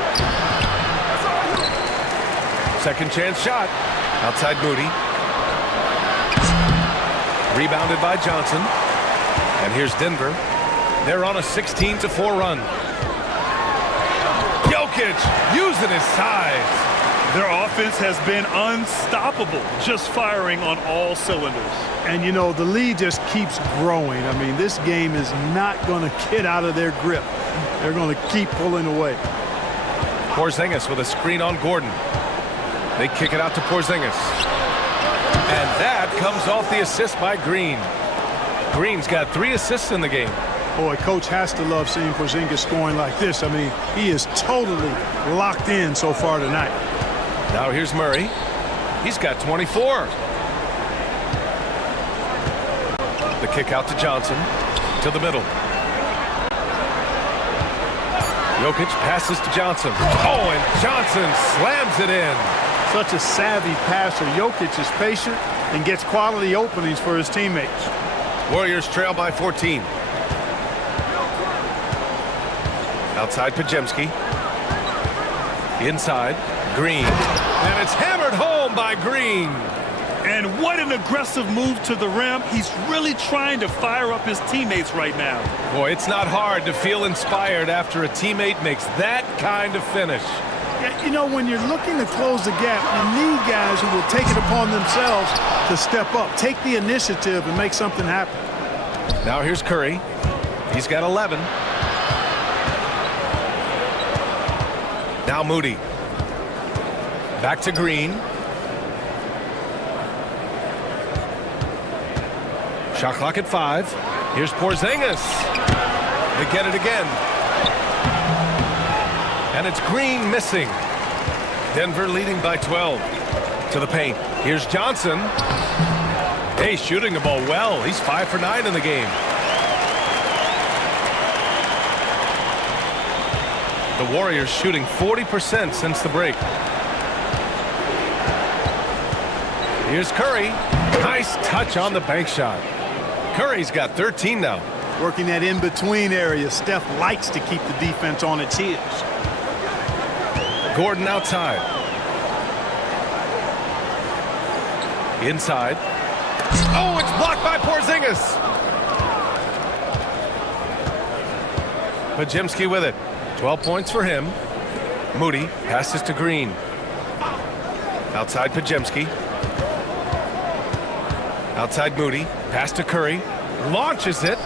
Second chance shot. Outside Moody. Rebounded by Johnson. And here's Denver. They're on a 16-4 run. Jokic using his size. Their offense has been unstoppable, just firing on all cylinders. And, you know, the lead just keeps growing. I mean, this game is not going to get out of their grip. They're going to keep pulling away. Porzingis with a screen on Gordon. They kick it out to Porzingis. And that comes off the assist by Green. Green's got 3 assists in the game. Boy, coach has to love seeing Porzingis scoring like this. I mean, he is totally locked in so far tonight. Now here's Murray. He's got 24. The kick out to Johnson. To the middle. Jokic passes to Johnson. Oh, and Johnson slams it in. Such a savvy passer. Jokic is patient and gets quality openings for his teammates. Warriors trail by 14. Outside Pajemski. Inside, Green. And it's hammered home by Green. And what an aggressive move to the rim. He's really trying to fire up his teammates right now. Boy, it's not hard to feel inspired after a teammate makes that kind of finish. Yeah, you know, when you're looking to close the gap, you need guys who will take it upon themselves to step up, take the initiative, and make something happen. Now here's Curry. He's got 11. Now Moody. Back to Green. Shot clock at 5. Here's Porzingis. They get it again. And it's Green missing. Denver leading by 12. To the paint. Here's Johnson. Hey, shooting the ball well. He's 5 for 9 in the game. The Warriors shooting 40% since the break. Here's Curry. Nice touch on the bank shot. Curry's got 13 now. Working that in-between area. Steph likes to keep the defense on its heels. Gordon outside. Inside. Oh, it's blocked by Porzingis. Pajemski with it. 12 points for him. Moody passes to Green. Outside Pajemski. Outside Moody. Pass to Curry. Launches it.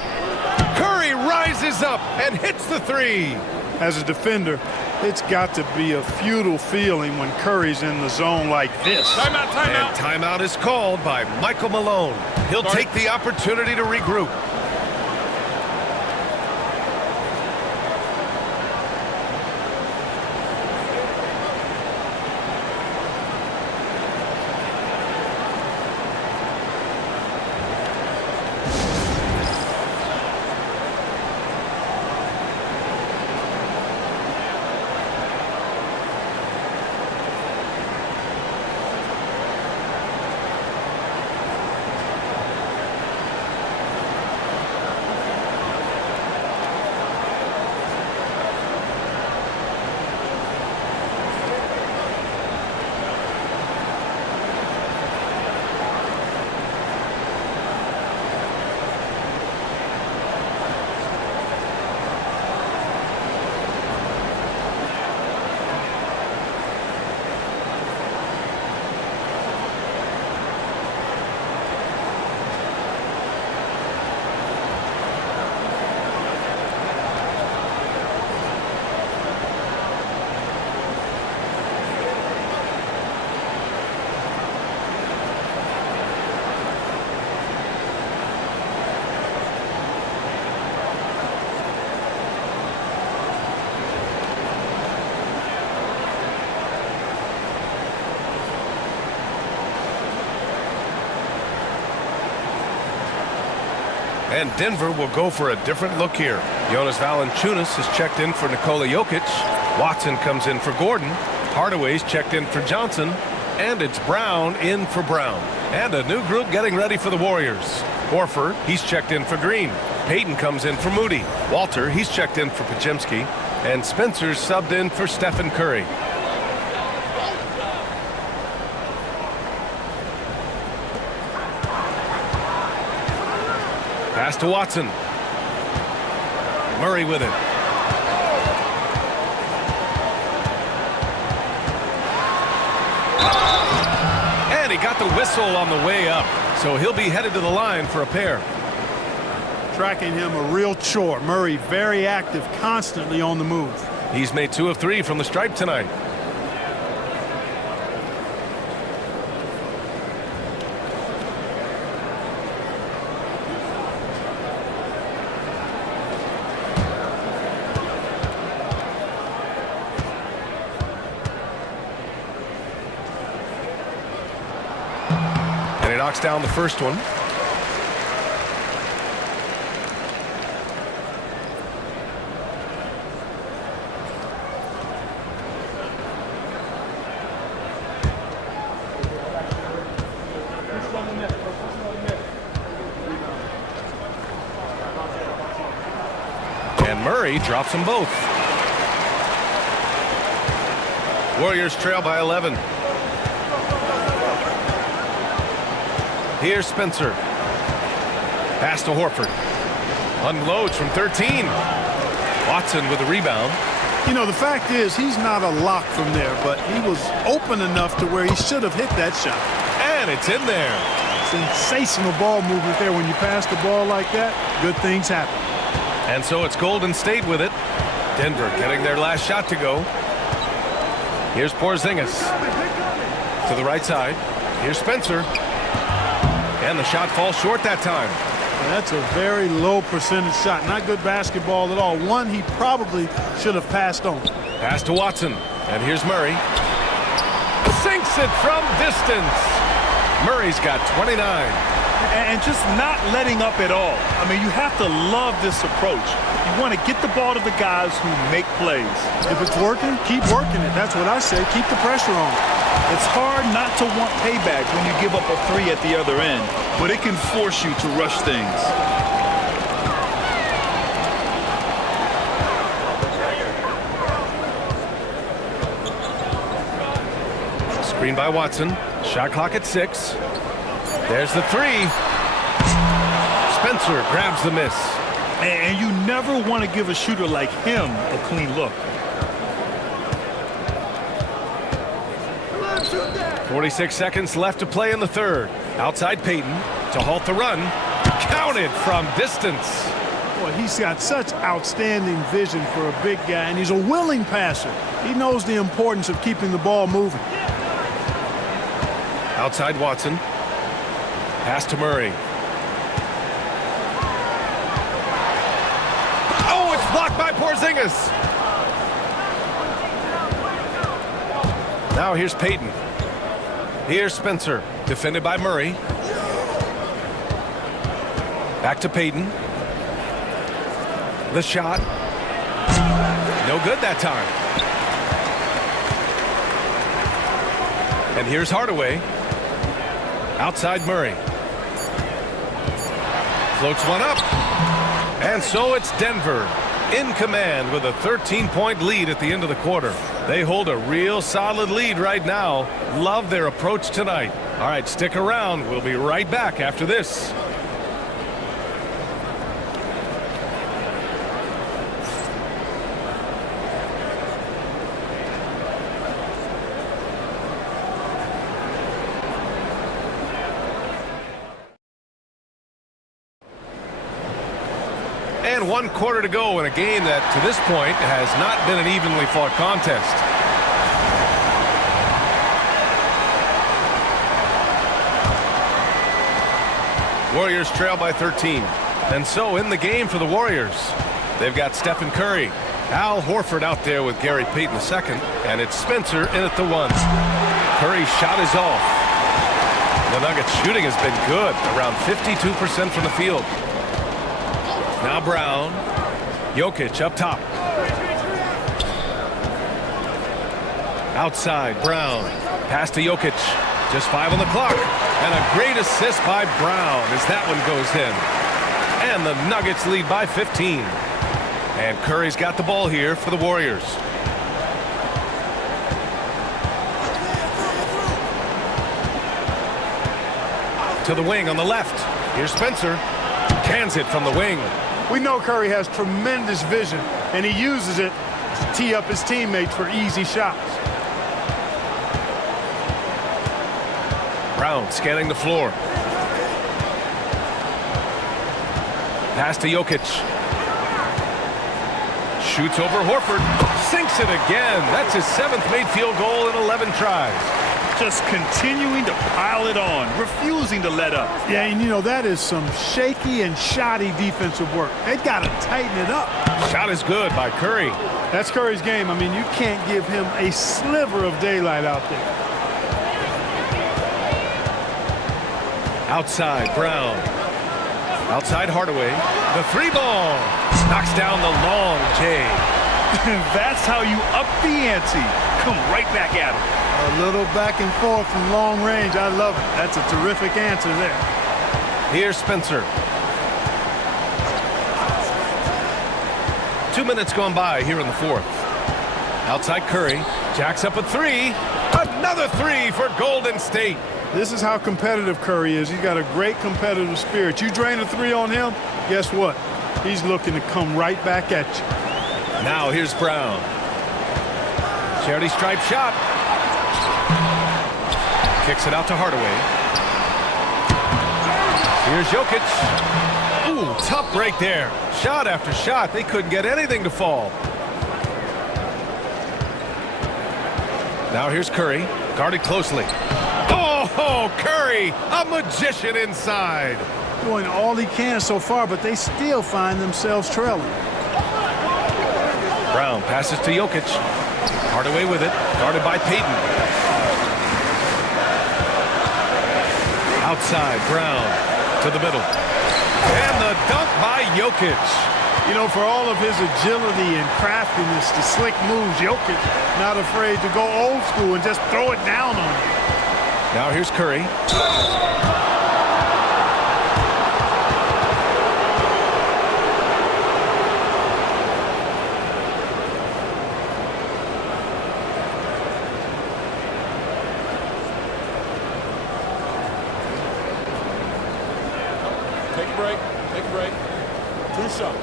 Curry rises up and hits the 3. As a defender, it's got to be a futile feeling when Curry's in the zone like this. Timeout, timeout. And timeout is called by Michael Malone. He'll take the opportunity to regroup. And Denver will go for a different look here. Jonas Valanciunas has checked in for Nikola Jokic. Watson comes in for Gordon. Hardaway's checked in for Johnson. And it's Brown in for Brown. And a new group getting ready for the Warriors. Horford, he's checked in for Green. Payton comes in for Moody. Walter, he's checked in for Pajemski. And Spencer's subbed in for Stephen Curry. Pass to Watson. Murray with it. And he got the whistle on the way up. So he'll be headed to the line for a pair. Tracking him a real chore. Murray very active, constantly on the move. He's made 2 of 3 from the stripe tonight. knocks down the first one. And Murray drops them both. Warriors trail by 11. Here's Spencer. Pass to Horford. Unloads from 13. Watson with the rebound. You know, the fact is he's not a lock from there, but he was open enough to where he should have hit that shot. And it's in there. Sensational ball movement there. When you pass the ball like that, good things happen. And so it's Golden State with it. Denver getting their last shot to go. Here's Porzingis to the right side. Here's Spencer. And the shot falls short that time. That's a very low percentage shot. Not good basketball at all. One he probably should have passed on. Pass to Watson. And here's Murray. Sinks it from distance. Murray's got 29. And just not letting up at all. I mean, you have to love this approach. You want to get the ball to the guys who make plays. If it's working, keep working it. That's what I say. Keep the pressure on. It's hard not to want payback when you give up a three at the other end, but it can force you to rush things. Screen by Watson. Shot clock at 6. There's the three. Spencer grabs the miss. And you never want to give a shooter like him a clean look. 46 seconds left to play in the third. Outside Payton to halt the run. Counted from distance. Boy, he's got such outstanding vision for a big guy, and he's a willing passer. He knows the importance of keeping the ball moving. Outside Watson. Pass to Murray. Oh, it's blocked by Porzingis. Now here's Payton. Here's Spencer. Defended by Murray. Back to Payton. The shot. No good that time. And here's Hardaway. Outside Murray. Floats one up. And so it's Denver in command with a 13-point lead at the end of the quarter. They hold a real solid lead right now. Love their approach tonight. All right, stick around. We'll be right back after this. And 1 quarter to go in a game that, to this point, has not been an evenly fought contest. Warriors trail by 13. And so in the game for the Warriors, they've got Stephen Curry. Al Horford out there with Gary Payton II. And it's Spencer in at the 1. Curry's shot is off. The Nuggets shooting has been good, around 52% from the field. Now Brown. Jokic up top. Outside, Brown. Pass to Jokic. Just 5 on the clock. And a great assist by Brown as that one goes in. And the Nuggets lead by 15. And Curry's got the ball here for the Warriors. To the wing on the left. Here's Spencer. Cans it from the wing. We know Curry has tremendous vision, and he uses it to tee up his teammates for easy shots. Brown scanning the floor. Pass to Jokic. Shoots over Horford. Sinks it again. That's his 7th made field goal in 11 tries. Just continuing to pile it on, refusing to let up. Yeah, and you know, that is some shaky and shoddy defensive work. They've got to tighten it up. Shot is good by Curry. That's Curry's game. I mean, you can't give him a sliver of daylight out there. Outside, Brown. Outside, Hardaway. The 3-ball. Knocks down the long J. That's how you up the ante. Come right back at him. A little back and forth from long range. I love it. That's a terrific answer there. Here's Spencer. 2 minutes gone by here in the fourth. Outside Curry. Jacks up a 3. Another 3 for Golden State. This is how competitive Curry is. He's got a great competitive spirit. You drain a 3 on him, guess what? He's looking to come right back at you. Now here's Brown. Charity stripe shot. Kicks it out to Hardaway. Here's Jokic. Ooh, tough break there. Shot after shot. They couldn't get anything to fall. Now here's Curry. Guarded closely. Oh, Curry, a magician inside. Doing all he can so far, but they still find themselves trailing. Brown passes to Jokic. Hardaway with it. Guarded by Payton. Outside, Brown to the middle. And the dunk by Jokic. You know, for all of his agility and craftiness, the slick moves, Jokic not afraid to go old school and just throw it down on you. Now here's Curry. Take a break. Take a break. 2 shots.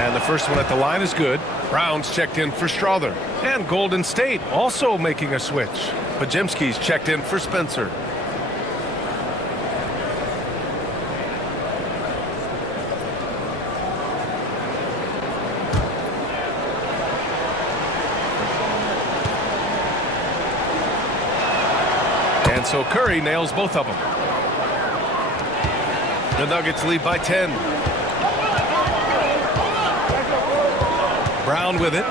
And the first one at the line is good. Brown's checked in for Strother. And Golden State also making a switch. Pajemski's checked in for Spencer. And so Curry nails both of them. The Nuggets lead by 10. Brown with it.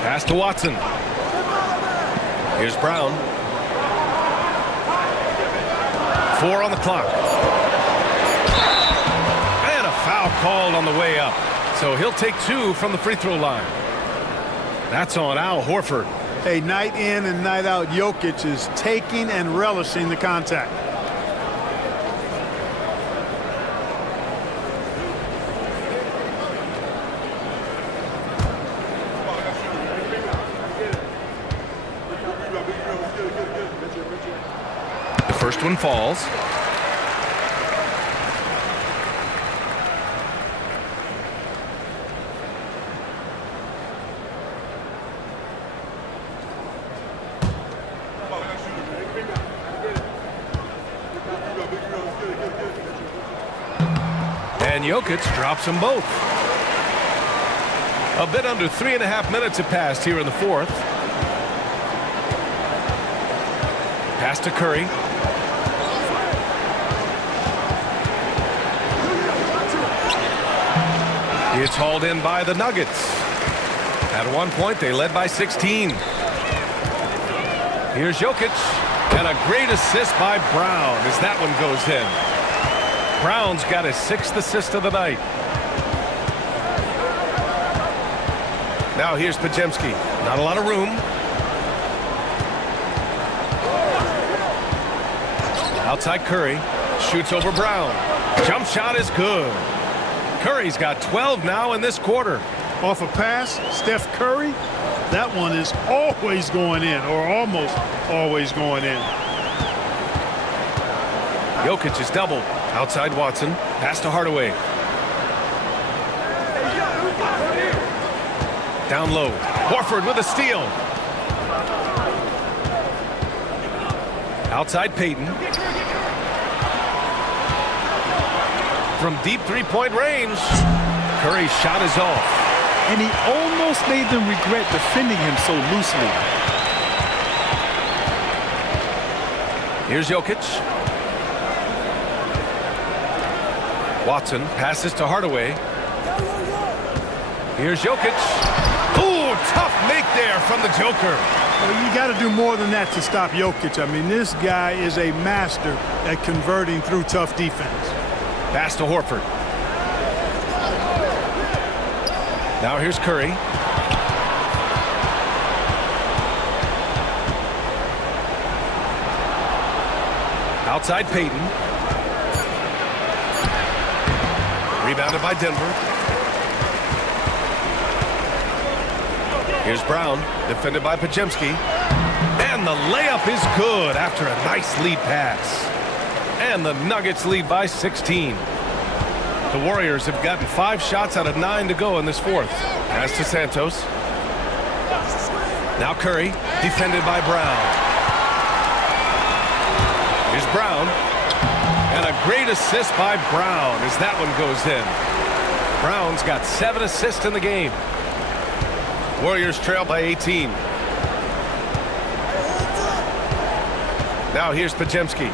Pass to Watson. Here's Brown. 4 on the clock. And a foul called on the way up. So he'll take 2 from the free throw line. That's on Al Horford. Hey, night in and night out, Jokic is taking and relishing the contact. The first one falls. And Jokic drops them both. A bit under 3.5 minutes have passed here in the fourth. Pass to Curry. It's hauled in by the Nuggets. At one point, they led by 16. Here's Jokic. And a great assist by Brown as that one goes in. Brown's got his 6th assist of the night. Now here's Pajemski. Not a lot of room. Outside Curry. Shoots over Brown. Jump shot is good. Curry's got 12 now in this quarter. Off a pass, Steph Curry, that one is always going in, or almost always going in. Jokic is doubled. Outside Watson. Pass to Hardaway. Down low. Horford with a steal. Outside Payton. From deep three-point range. Curry's shot is off. And he almost made them regret defending him so loosely. Here's Jokic. Watson passes to Hardaway. Here's Jokic. Ooh, tough make there from the Joker. Well, you got to do more than that to stop Jokic. I mean, this guy is a master at converting through tough defense. Pass to Horford. Now here's Curry. Outside Payton. Rebounded by Denver. Here's Brown, defended by Pajemski. And the layup is good after a nice lead pass. And the Nuggets lead by 16. The Warriors have gotten 5 shots out of 9 to go in this fourth. Pass to Santos. Now Curry, defended by Brown. Here's Brown. And a great assist by Brown as that one goes in. Brown's got 7 assists in the game. Warriors trail by 18. Now here's Pajemski.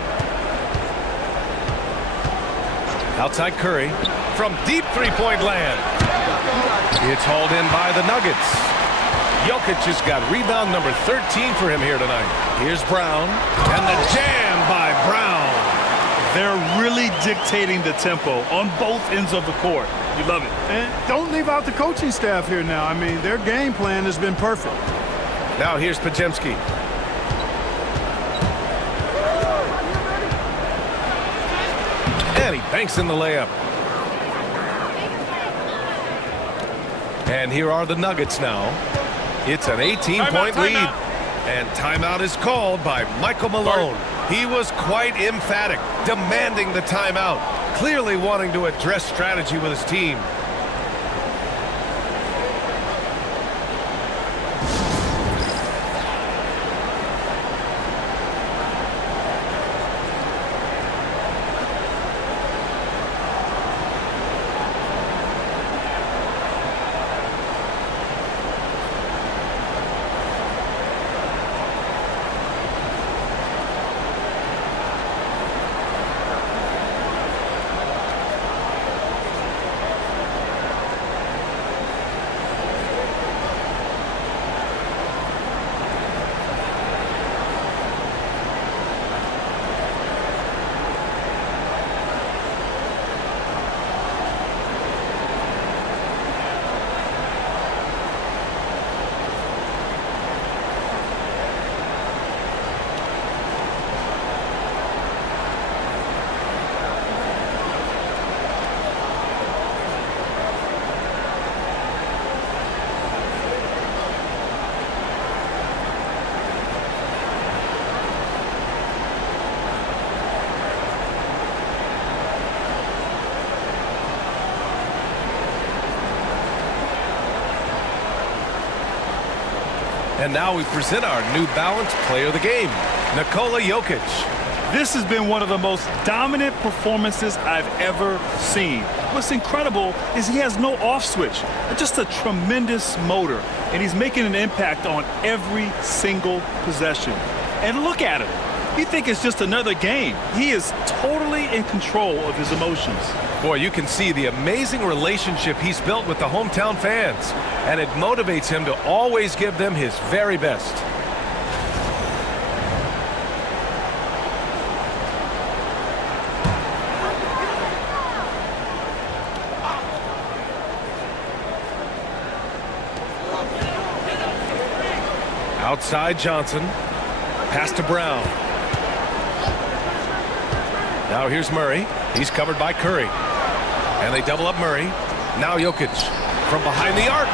Outside Curry from deep three-point land. It's hauled in by the Nuggets. Jokic has got rebound number 13 for him here tonight. Here's Brown, and the jam by Brown. They're really dictating the tempo on both ends of the court. You love it. And don't leave out the coaching staff here now. I mean, their game plan has been perfect. Now here's Pajemski. And he banks in the layup. And here are the Nuggets now. It's an 18-point lead. And timeout is called by Michael Malone. He was quite emphatic, demanding the timeout, clearly wanting to address strategy with his team. And now we present our New Balance Player of the Game, Nikola Jokic. This has been one of the most dominant performances I've ever seen. What's incredible is he has no off switch, just a tremendous motor, and he's making an impact on every single possession. And look at him. You think it's just another game. He is totally in control of his emotions. Boy, you can see the amazing relationship he's built with the hometown fans, and it motivates him to always give them his very best. Outside Johnson. Pass to Brown. Now here's Murray. He's covered by Curry. And they double up Murray. Now Jokic from behind the arc.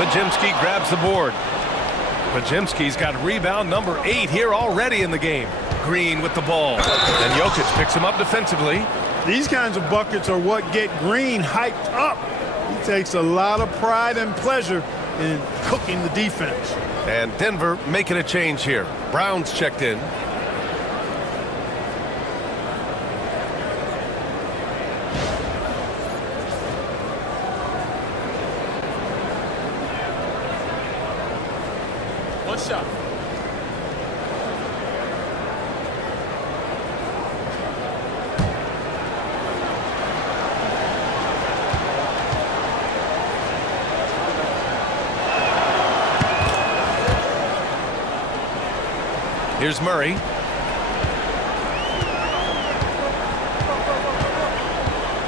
Pajemski grabs the board. Pajemski's got rebound number 8 here already in the game. Green with the ball. And Jokic picks him up defensively. These kinds of buckets are what get Green hyped up. He takes a lot of pride and pleasure in cooking the defense. And Denver making a change here. Brown's checked in. One shot. Here's Murray.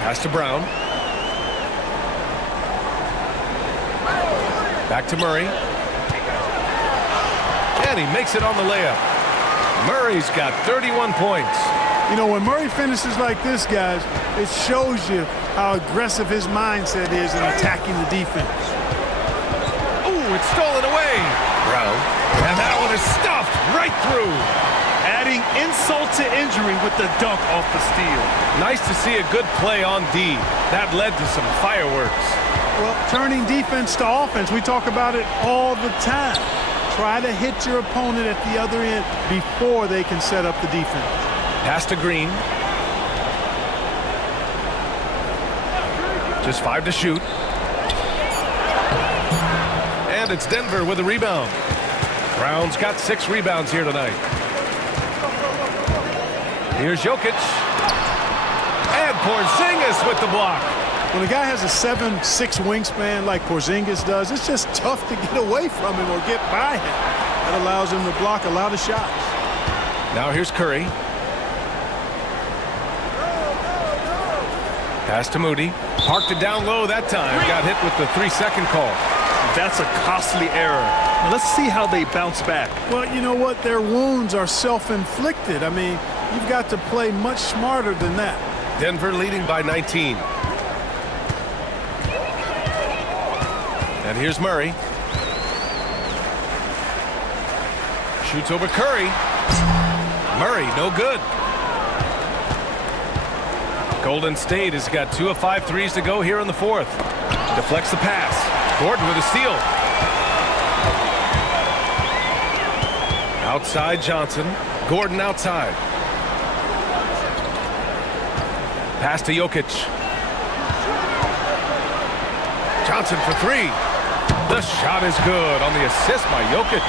Pass to Brown. Back to Murray. And he makes it on the layup. Murray's got 31 points. You know, when Murray finishes like this, guys, it shows you how aggressive his mindset is in attacking the defense. Ooh, it's stolen away. Brown. And that one is stuffed right through. Adding insult to injury with the dunk off the steal. Nice to see a good play on D. That led to some fireworks. Well, turning defense to offense, we talk about it all the time. Try to hit your opponent at the other end before they can set up the defense. Pass to Green. Just 5 to shoot. And it's Denver with a rebound. Brown's got 6 rebounds here tonight. Here's Jokic. And Porzingis with the block. When a guy has a 7'6" wingspan like Porzingis does, it's just tough to get away from him or get by him. That allows him to block a lot of shots. Now here's Curry. Pass to Moody. Parked it down low that time. Got hit with the 3-second call. That's a costly error. Now let's see how they bounce back. Well, you know what? Their wounds are self-inflicted. I mean, you've got to play much smarter than that. Denver leading by 19. And here's Murray. Shoots over Curry. Murray, no good. Golden State has got 2 of 5 threes to go here in the 4th. Deflects the pass. Gordon with a steal. Outside Johnson. Gordon outside. Pass to Jokic. Johnson for 3. The shot is good on the assist by Jokic.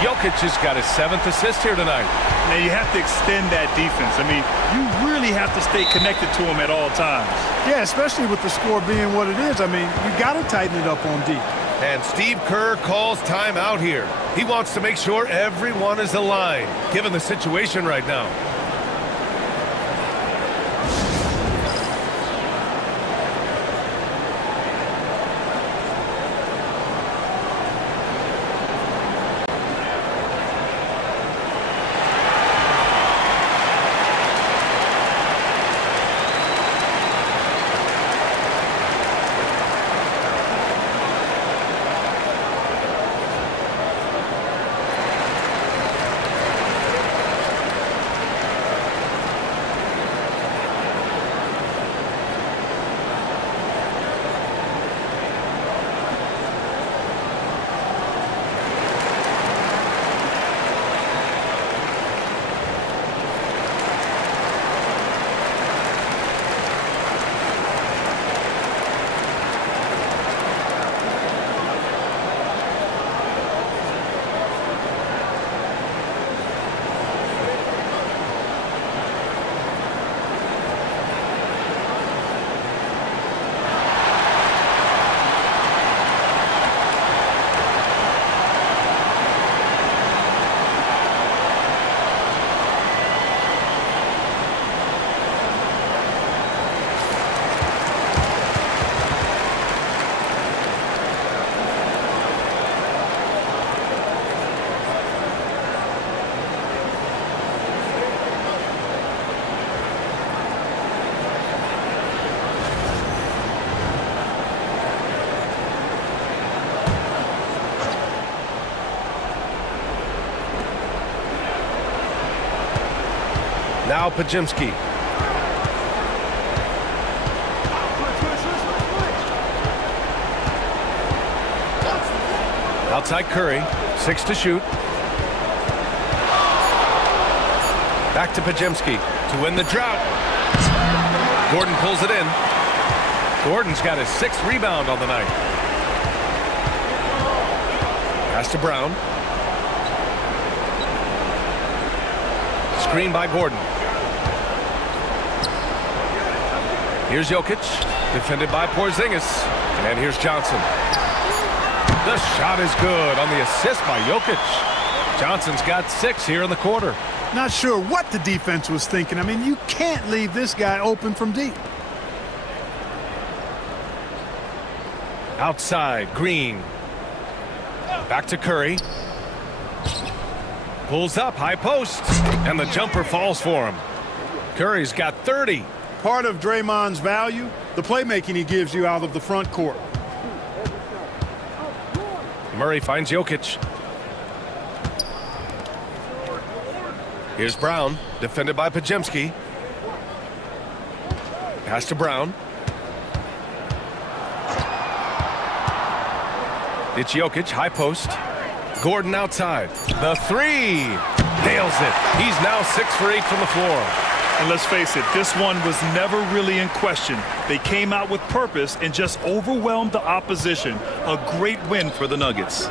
Jokic has got his 7th assist here tonight. Now you have to extend that defense. I mean, you really have to stay connected to him at all times. Yeah, especially with the score being what it is. I mean, you got to tighten it up on D. And Steve Kerr calls timeout here. He wants to make sure everyone is aligned, given the situation right now. Now Pajimski. Outside Curry. 6 to shoot. Back to Pajimski to win the drought. Gordon pulls it in. Gordon's got his 6th rebound on the night. Pass to Brown. Screen by Gordon. Here's Jokic, defended by Porzingis. And here's Johnson. The shot is good on the assist by Jokic. Johnson's got 6 here in the quarter. Not sure what the defense was thinking. I mean, you can't leave this guy open from deep. Outside, Green. Back to Curry. Pulls up, high post. And the jumper falls for him. Curry's got 30. Part of Draymond's value, the playmaking he gives you out of the front court. Murray finds Jokic. Here's Brown, defended by Pajemski. Pass to Brown. It's Jokic, high post. Gordon outside. The 3. Nails it. He's now 6 for 8 from the floor. And let's face it, this one was never really in question. They came out with purpose and just overwhelmed the opposition. A great win for the Nuggets.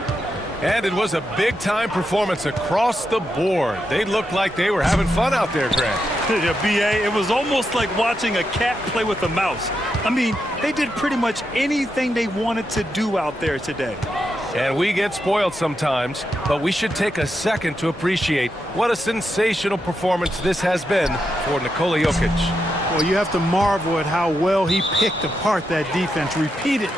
And it was a big-time performance across the board. They looked like they were having fun out there, Grant. Yeah, B.A., it was almost like watching a cat play with a mouse. I mean, they did pretty much anything they wanted to do out there today. And we get spoiled sometimes, but we should take a second to appreciate what a sensational performance this has been for Nikola Jokic. Well, you have to marvel at how well he picked apart that defense repeatedly.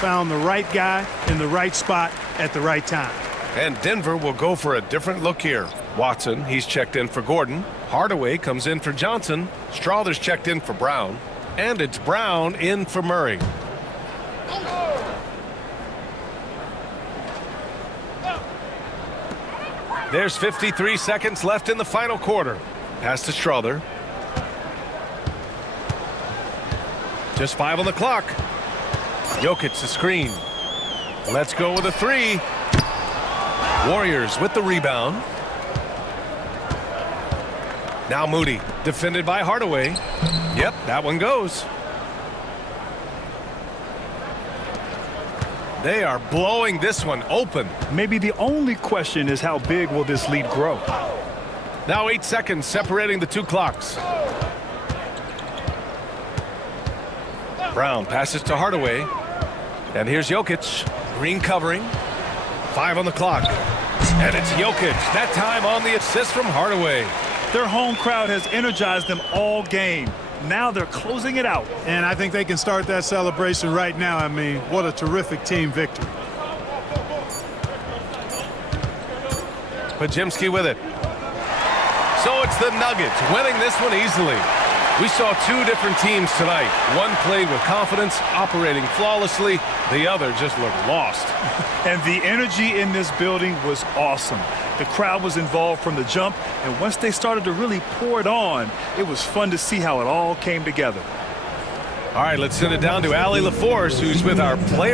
Found the right guy in the right spot at the right time. And Denver will go for a different look here. Watson, he's checked in for Gordon. Hardaway comes in for Johnson. Strawther's checked in for Brown. And it's Brown in for Murray. There's 53 seconds left in the final quarter. Pass to Strawther. Just 5 on the clock. Jokic the screen. Let's go with a 3. Warriors with the rebound. Now Moody, defended by Hardaway. Yep, that one goes. They are blowing this one open. Maybe the only question is how big will this lead grow? Now 8 seconds separating the 2 clocks. Brown passes to Hardaway. And here's Jokic. Green covering. 5 on the clock. And it's Jokic. That time on the assist from Hardaway. Their home crowd has energized them all game. Now they're closing it out. And I think they can start that celebration right now. I mean, what a terrific team victory. Pajemski with it. So it's the Nuggets winning this one easily. We saw 2 different teams tonight. One played with confidence, operating flawlessly. The other just looked lost. And the energy in this building was awesome. The crowd was involved from the jump, and once they started to really pour it on, it was fun to see how it all came together. All right, let's send it down to Allie LaForce, who's with our player